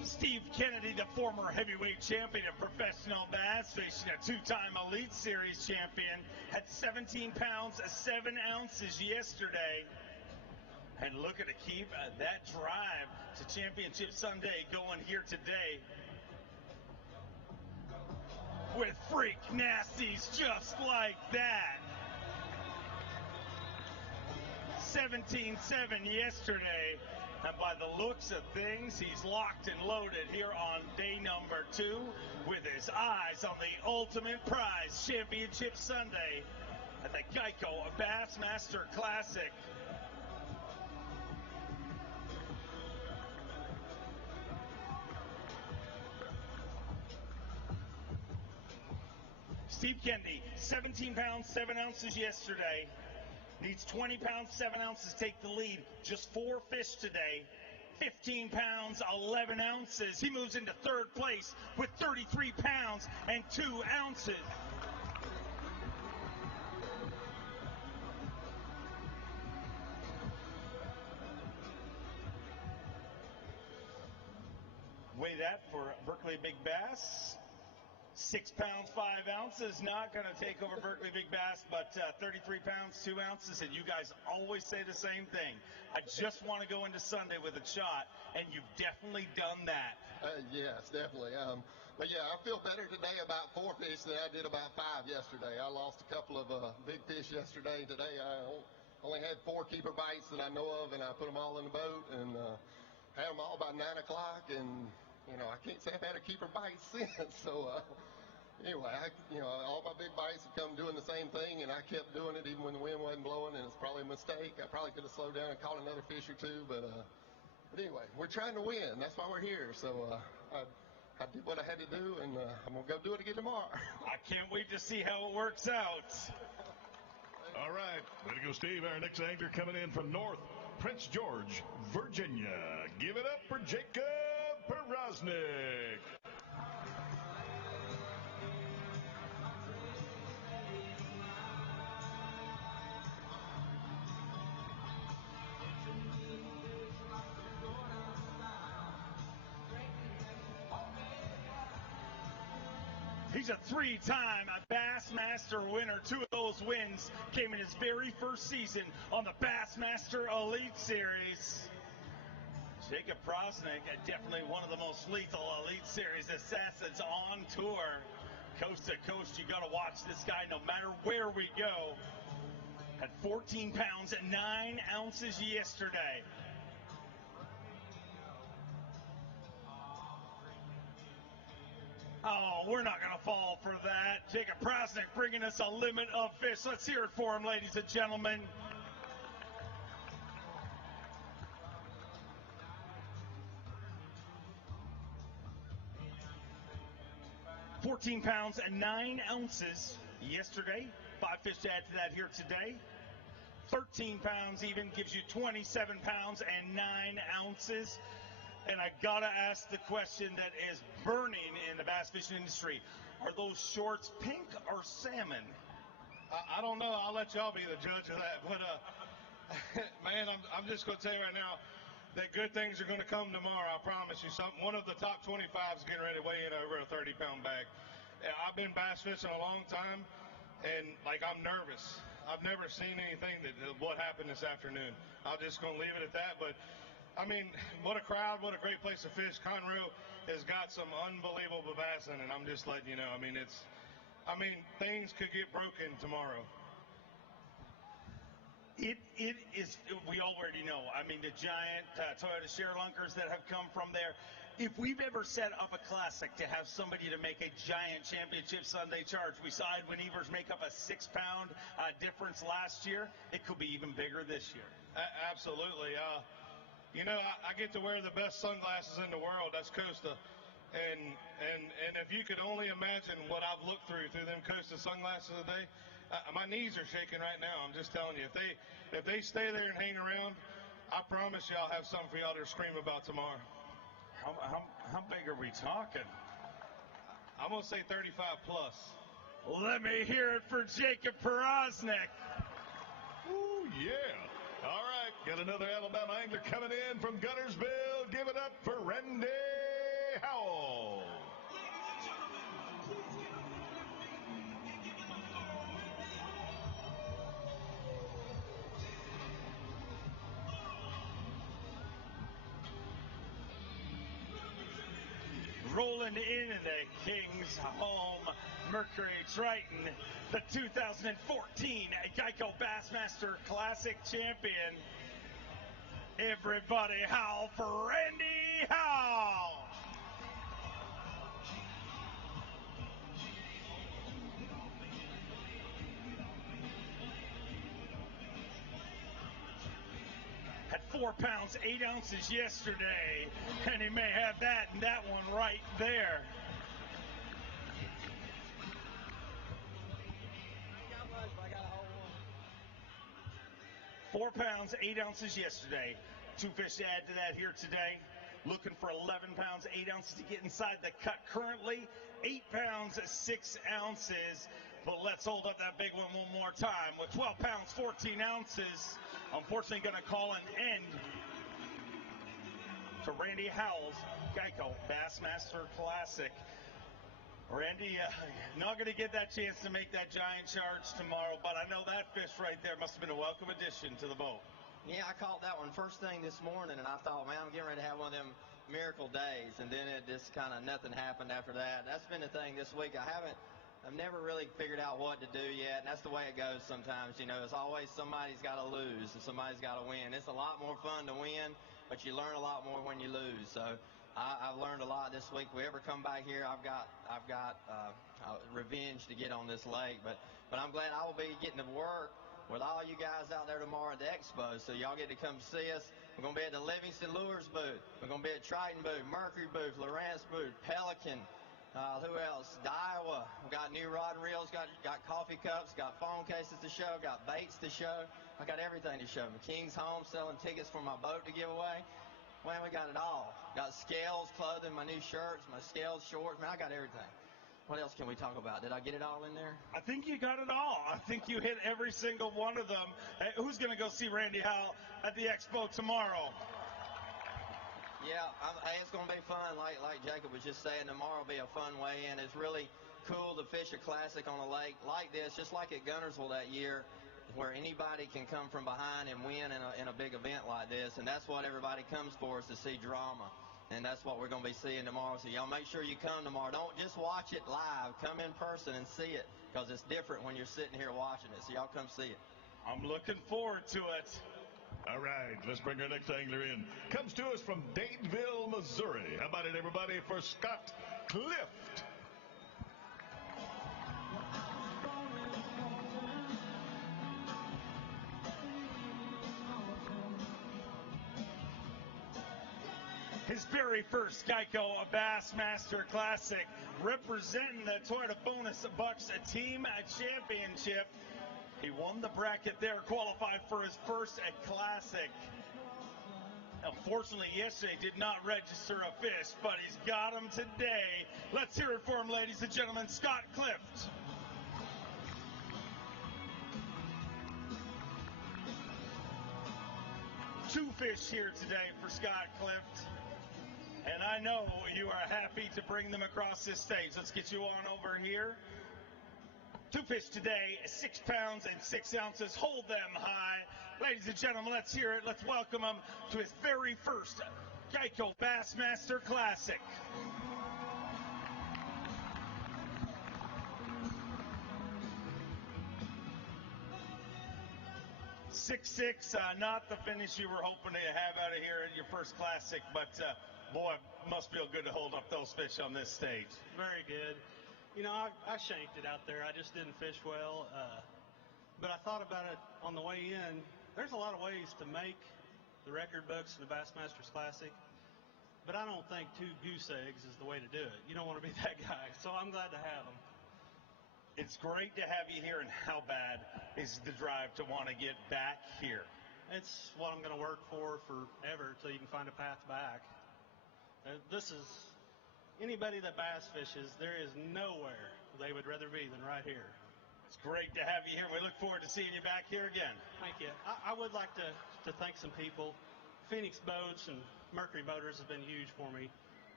Steve Kennedy, the former heavyweight champion of professional bass fishing, a 2-time Elite Series champion, had 17 pounds, 7 ounces yesterday. And looking to keep that drive to Championship Sunday going here today with freak nasties just like that. 17-7 yesterday. And by the looks of things, he's locked and loaded here on day number 2 with his eyes on the ultimate prize, Championship Sunday at the Geico Bassmaster Classic. Steve Kennedy, 17 pounds, 7 ounces yesterday. Needs 20 pounds, 7 ounces to take the lead. Just 4 fish today. 15 pounds, 11 ounces. He moves into 3rd place with 33 pounds and 2 ounces. Weigh that for Berkeley Big Bass. 6 pounds, 5 ounces, not going to take over Berkeley Big Bass, but 33 pounds, 2 ounces, and you guys always say the same thing. I just want to go into Sunday with a shot, and you've definitely done that. Yes, definitely. But yeah, I feel better today about 4 fish than I did about 5 yesterday. I lost a couple of big fish yesterday. Today I only had 4 keeper bites that I know of, and I put them all in the boat and had them all by 9 o'clock, and I can't say I've had a keeper bite since. So anyway, all my big bites have come doing the same thing, and I kept doing it even when the wind wasn't blowing, and it's probably a mistake. I probably could have slowed down and caught another fish or two, but anyway, we're trying to win. That's why we're here. So I did what I had to do, and I'm going to go do it again tomorrow. I can't wait to see how it works out. All right, way to go, Steve. Our next angler coming in from North Prince George, Virginia. Give it up for Jacob Peraznick. He's a 3-time Bassmaster winner. 2 of those wins came in his very first season on the Bassmaster Elite Series. Jacob Peraznick, definitely one of the most lethal Elite Series assassins on tour. Coast to coast, you got to watch this guy no matter where we go. Had 14 pounds and 9 ounces yesterday. Oh, we're not going to fall for that. Jacob Peraznick bringing us a limit of fish. Let's hear it for him, ladies and gentlemen. $14 pounds and 9 ounces yesterday. 5 fish to add to that here today. 13 pounds even gives you 27 pounds and 9 ounces. And I gotta ask the question that is burning in the bass fishing industry. Are those shorts pink or salmon? I don't know. I'll let y'all be the judge of that. But, man, I'm just going to tell you right now that good things are going to come tomorrow. I promise you something. One of the top 25 is getting ready to weigh in over a 30-pound bag. I've been bass fishing a long time, and, I'm nervous. I've never seen anything that what happened this afternoon. I'm just going to leave it at that. But, what a crowd, what a great place to fish. Conroe has got some unbelievable bass in it. I'm just letting you know. Things could get broken tomorrow. It is, we already know. The giant Toyota Sharelunkers that have come from there. If we've ever set up a classic to have somebody to make a giant championship Sunday charge, we saw Edwin Evers make up a 6-pound difference last year. It could be even bigger this year. Absolutely. I get to wear the best sunglasses in the world. That's Costa. And if you could only imagine what I've looked through them Costa sunglasses today, my knees are shaking right now. I'm just telling you. If they stay there and hang around, I promise you I'll have something for y'all to scream about tomorrow. How big are we talking? I'm going to say 35 plus. Let me hear it for Jacob Peraznick. Ooh, yeah. All right, got another Alabama angler coming in from Guntersville. Give it up for Randy Howell. Rolling in the King's home, Mercury Triton, the 2014 Geico Bassmaster Classic champion. Everybody howl for Randy Howell. At 4 pounds, 8 ounces yesterday, and he may have that and that one right there. $4 pounds, 8 ounces yesterday. 2 fish to add to that here today. Looking for 11 pounds, 8 ounces to get inside the cut currently. 8 pounds, 6 ounces. But let's hold up that big one more time. With 12 pounds, 14 ounces, unfortunately going to call an end to Randy Howell's Geico Bassmaster Classic. Randy, not going to get that chance to make that giant charge tomorrow, but I know that fish right there must have been a welcome addition to the boat. Yeah, I caught that one first thing this morning, and I thought, man, I'm getting ready to have one of them miracle days, and then it just kind of nothing happened after that. That's been the thing this week. I've never really figured out what to do yet, and that's the way it goes sometimes. You know, it's always somebody's got to lose and somebody's got to win. It's a lot more fun to win, but you learn a lot more when you lose. So I've learned a lot this week. If we ever come back here, I've got revenge to get on this lake, but I'm glad I will be getting to work with all you guys out there tomorrow at the expo, so y'all get to come see us. We're going to be at the Livingston Lures booth. We're going to be at Triton booth, Mercury booth, Lowrance booth, Pelican, who else? Iowa. We've got new rod and reels, got coffee cups, got phone cases to show, got baits to show. I got everything to show. King's Home selling tickets for my boat to give away. Man, we got it all. Got scales, clothing, my new shirts, my scales shorts. Man, I got everything. What else can we talk about? Did I get it all in there? I think you got it all. I think you hit every single one of them. Hey, who's going to go see Randy Howell at the expo tomorrow? Yeah, hey, it's going to be fun. Like Jacob was just saying, tomorrow will be a fun weigh-in. It's really cool to fish a classic on a lake like this, just like at Guntersville that year, where anybody can come from behind and win in a big event like this. And that's what everybody comes for, is to see drama. And that's what we're going to be seeing tomorrow. So y'all make sure you come tomorrow. Don't just watch it live. Come in person and see it, because it's different when you're sitting here watching it. So y'all come see it. I'm looking forward to it. All right, let's bring our next angler in. Comes to us from Daytonville, Missouri. How about it, everybody, for Scott Clift. His very first Geico Bassmaster Classic, representing the Toyota Bonus Bucks Team Championship. He won the bracket there, qualified for his first Classic. Unfortunately, yesterday did not register a fish, but he's got him today. Let's hear it for him, ladies and gentlemen, Scott Clift. Two fish here today for Scott Clift. And I know you are happy to bring them across this stage. Let's get you on over here. Two fish today, 6 pounds and 6 ounces. Hold them high. Ladies and gentlemen, let's hear it. Let's welcome him to his very first Geico Bassmaster Classic. 6'6", not the finish you were hoping to have out of here at your first Classic, but boy, must feel good to hold up those fish on this stage. Very good. You know, I shanked it out there. I just didn't fish well. But I thought about it on the way in. There's a lot of ways to make the record books in the Bassmasters Classic, but I don't think 2 goose eggs is the way to do it. You don't want to be that guy, so I'm glad to have them. It's great to have you here, and how bad is the drive to want to get back here? It's what I'm going to work for forever till you can find a path back. This is, anybody that bass fishes, there is nowhere they would rather be than right here. It's great to have you here. We look forward to seeing you back here again. Thank you. I would like to thank some people. Phoenix Boats and Mercury Motors have been huge for me.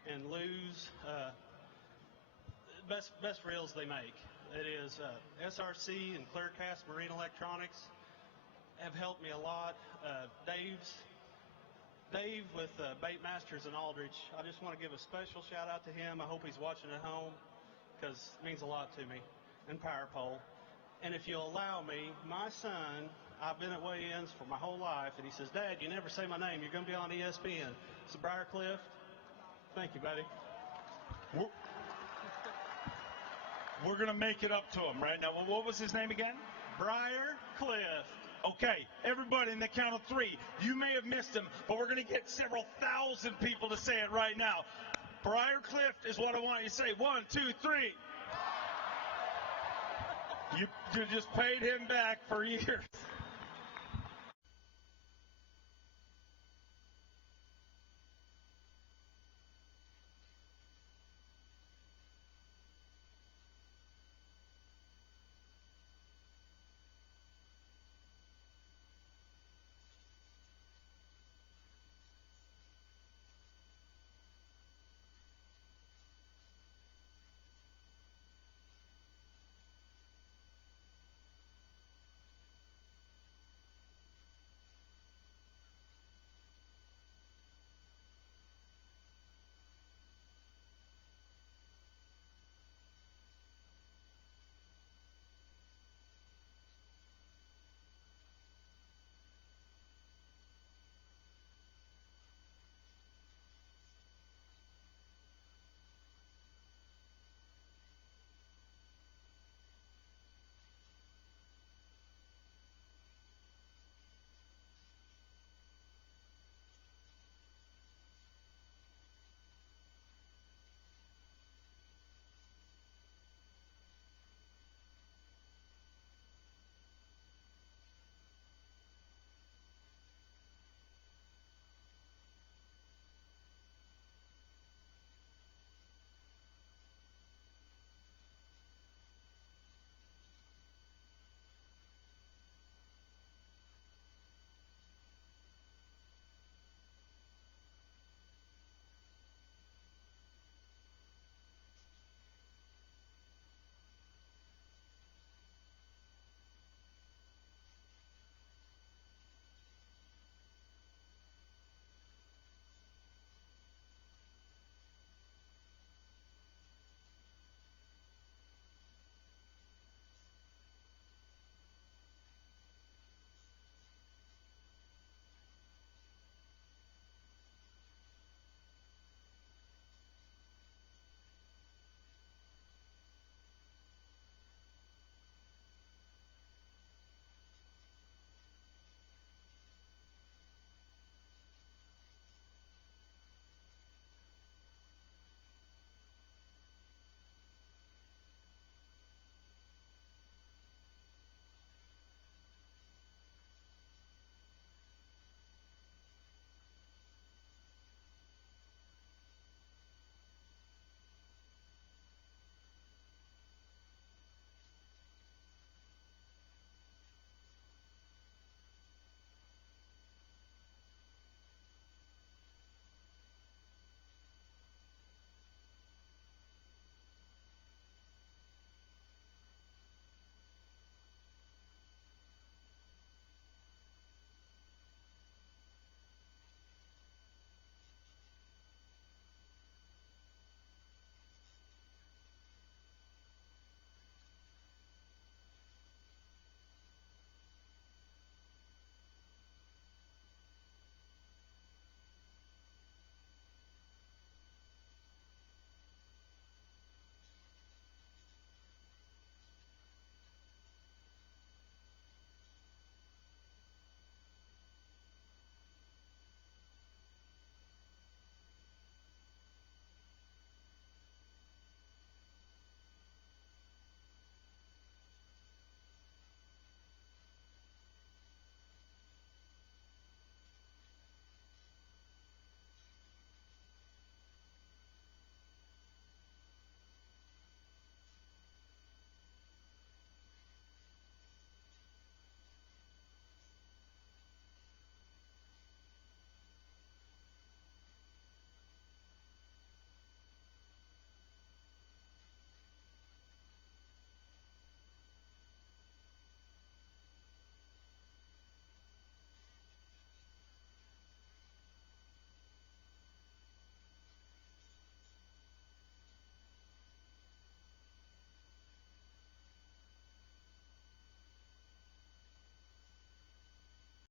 And Lou's, best reels they make. It is SRC and Clearcast Marine Electronics have helped me a lot. Dave with Baitmasters in Aldrich, I just want to give a special shout out to him. I hope he's watching at home, because it means a lot to me. And Power Pole. And if you'll allow me, my son, I've been at weigh-ins for my whole life, and he says, Dad, you never say my name. You're going to be on ESPN. It's Briar Cliff. Thank you, buddy. We're going to make it up to him right now. Well, what was his name again? Briar Cliff. Okay, everybody, in the count of 3, you may have missed him, but we're going to get several thousand people to say it right now. Briar Clift is what I want you to say. 1, 2, 3. You just paid him back for years.